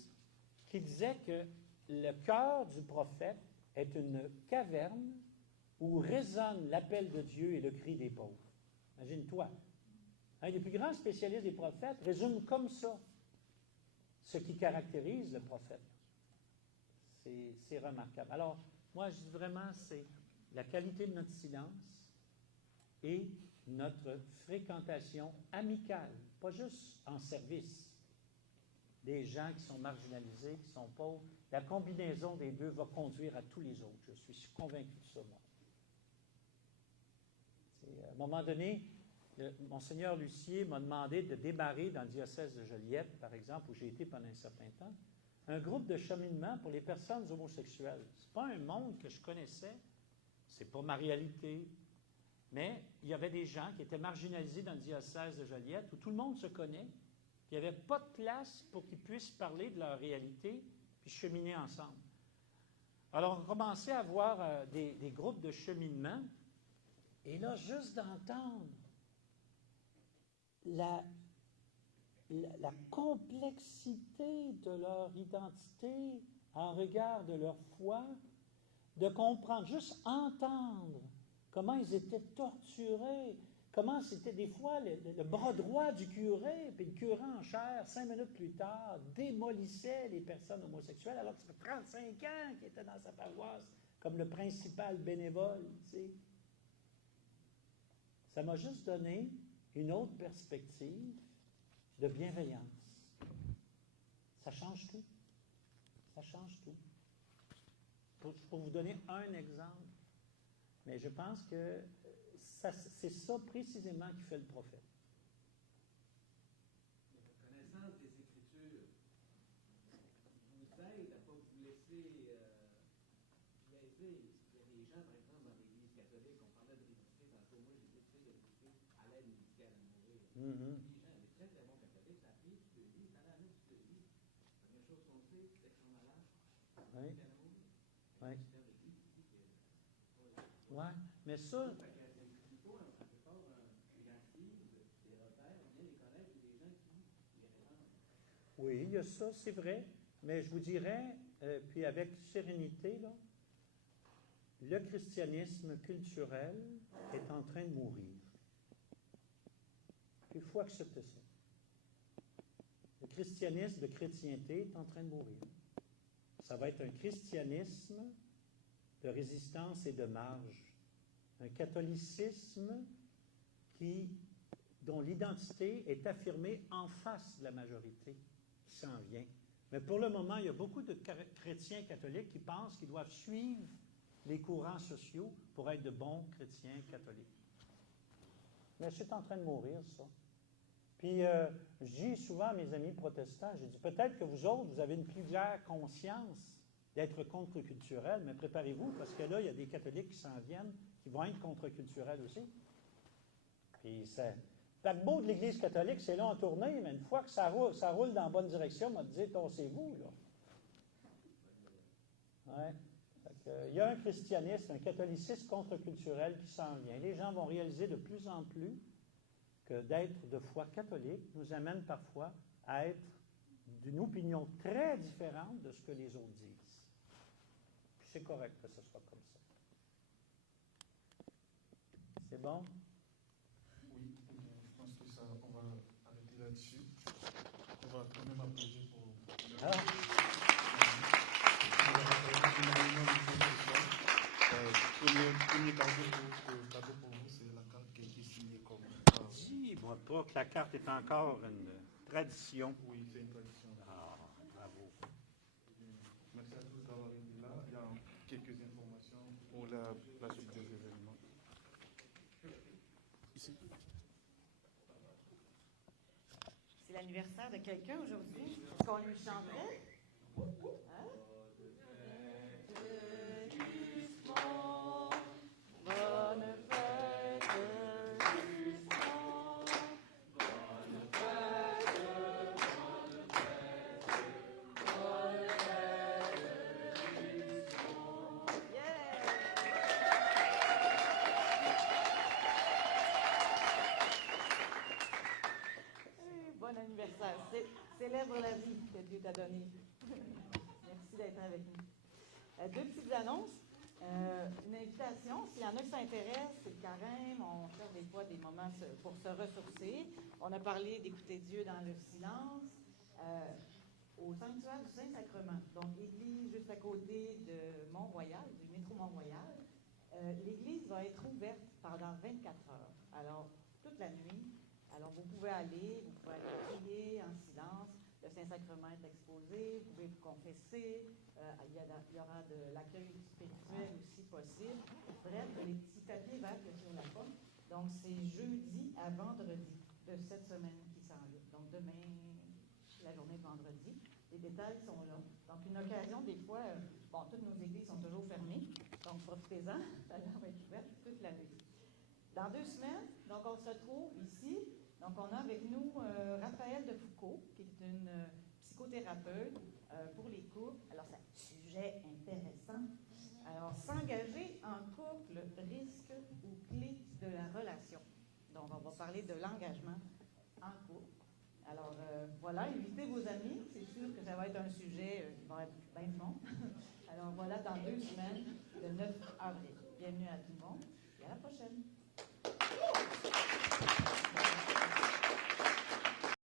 qui disait que le cœur du prophète est une caverne où résonne l'appel de Dieu et le cri des pauvres. Imagine-toi. Un des plus grands spécialistes des prophètes résume comme ça ce qui caractérise le prophète. C'est remarquable. Alors, moi, je dis vraiment, c'est la qualité de notre silence et notre fréquentation amicale, pas juste en service. Des gens qui sont marginalisés, qui sont pauvres. La combinaison des deux va conduire à tous les autres. Je suis convaincu de ça, moi. À un moment donné, Monseigneur Lucier m'a demandé de démarrer dans le diocèse de Joliette, par exemple, où j'ai été pendant un certain temps, un groupe de cheminement pour les personnes homosexuelles. Ce n'est pas un monde que je connaissais, ce n'est pas ma réalité, mais il y avait des gens qui étaient marginalisés dans le diocèse de Joliette, où tout le monde se connaît, puis il n'y avait pas de place pour qu'ils puissent parler de leur réalité, puis cheminer ensemble. Alors, on commençait à avoir des groupes de cheminement, et là, juste d'entendre la complexité de leur identité en regard de leur foi, de comprendre, juste entendre comment ils étaient torturés, comment c'était des fois le bras droit du curé, puis le curé en chair, 5 minutes plus tard, démolissait les personnes homosexuelles, alors que ça fait 35 ans qu'il était dans sa paroisse, comme le principal bénévole, tu sais. Ça m'a juste donné une autre perspective de bienveillance. Ça change tout. Ça change tout. Pour vous donner un exemple, mais je pense que c'est ça précisément qui fait le prophète. La connaissance des Écritures vous aide à ne pas vous laisser biaiser. Il y a des gens, par exemple, dans l'Église catholique, on parlait de résister tantôt. Moi, j'ai décidé de résister à l'aide médicale à mourir. Mm-hmm. Les gens, des très très bons catholiques, ça a pris toute leur vie, ça a allé toute leur vie. La première chose qu'on sait, c'est qu'ils sont malades. Oui. Oui. Oui, mais ça... Oui, il y a ça, c'est vrai, mais je vous dirais, puis avec sérénité, là, le christianisme culturel est en train de mourir. Il faut accepter ça. Le christianisme de chrétienté est en train de mourir. Ça va être un christianisme de résistance et de marge. Un catholicisme dont l'identité est affirmée en face de la majorité qui s'en vient. Mais pour le moment, il y a beaucoup de chrétiens catholiques qui pensent qu'ils doivent suivre les courants sociaux pour être de bons chrétiens catholiques. Mais c'est en train de mourir, ça. Puis, je dis souvent à mes amis protestants, je dis, peut-être que vous autres, vous avez une plus claire conscience d'être contre-culturel, mais préparez-vous, parce que là, il y a des catholiques qui s'en viennent, qui vont être contre-culturels aussi. Puis, le paquebot de l'Église catholique, c'est là en tournée, mais une fois que ça roule dans la bonne direction, on va dire, torsez-vous, là. Ouais. Il y a un christianisme, un catholicisme contre-culturel qui s'en vient. Les gens vont réaliser de plus en plus que d'être de foi catholique nous amène parfois à être d'une opinion très différente de ce que les autres disent. Puis c'est correct que ce soit comme ça. C'est bon? Oui, je pense que ça, on va arrêter là-dessus. On va quand même applaudir pour... Premier cadeau pour vous, c'est la carte qui a été signée comme... Dis-moi pas que la carte est encore une tradition. Oui, c'est une tradition. Ah, bravo. Merci à tous d'avoir été là. Il y a quelques informations pour la suite des événements. Ici. C'est l'anniversaire de quelqu'un aujourd'hui. Est-ce qu'on lui chanterait? Hein? annonces. Une invitation, s'il y en a qui s'intéressent, c'est le carême, on cherche des fois des moments pour se ressourcer. On a parlé d'écouter Dieu dans le silence. Au sanctuaire du Saint-Sacrement, donc l'église juste à côté de Mont-Royal, du métro Mont-Royal. L'église va être ouverte pendant 24 heures, alors toute la nuit. Alors vous pouvez aller prier en silence. Le Saint-Sacrement est exposé, vous pouvez vous confesser. Il y aura de l'accueil spirituel aussi possible. Bref, les petits papiers verts qu'il y a sur la porte. Donc c'est jeudi à vendredi de cette semaine qui s'en vient. Donc demain, la journée de vendredi. Les détails sont là. Donc, une occasion, des fois, toutes nos églises sont toujours fermées, donc profitez-en, ça va être ouverte toute la nuit. Dans 2 semaines, donc on se retrouve ici. Donc, on a avec nous Raphaël de Foucault, qui est une psychothérapeute pour les couples. Alors, c'est un sujet intéressant. Alors, s'engager en couple, risque ou clé de la relation. Donc, on va parler de l'engagement en couple. Alors, voilà, invitez vos amis. C'est sûr que ça va être un sujet qui va être bien fond. Alors, voilà, dans 2 semaines, le 9 avril. Bienvenue à tout le monde et à la prochaine.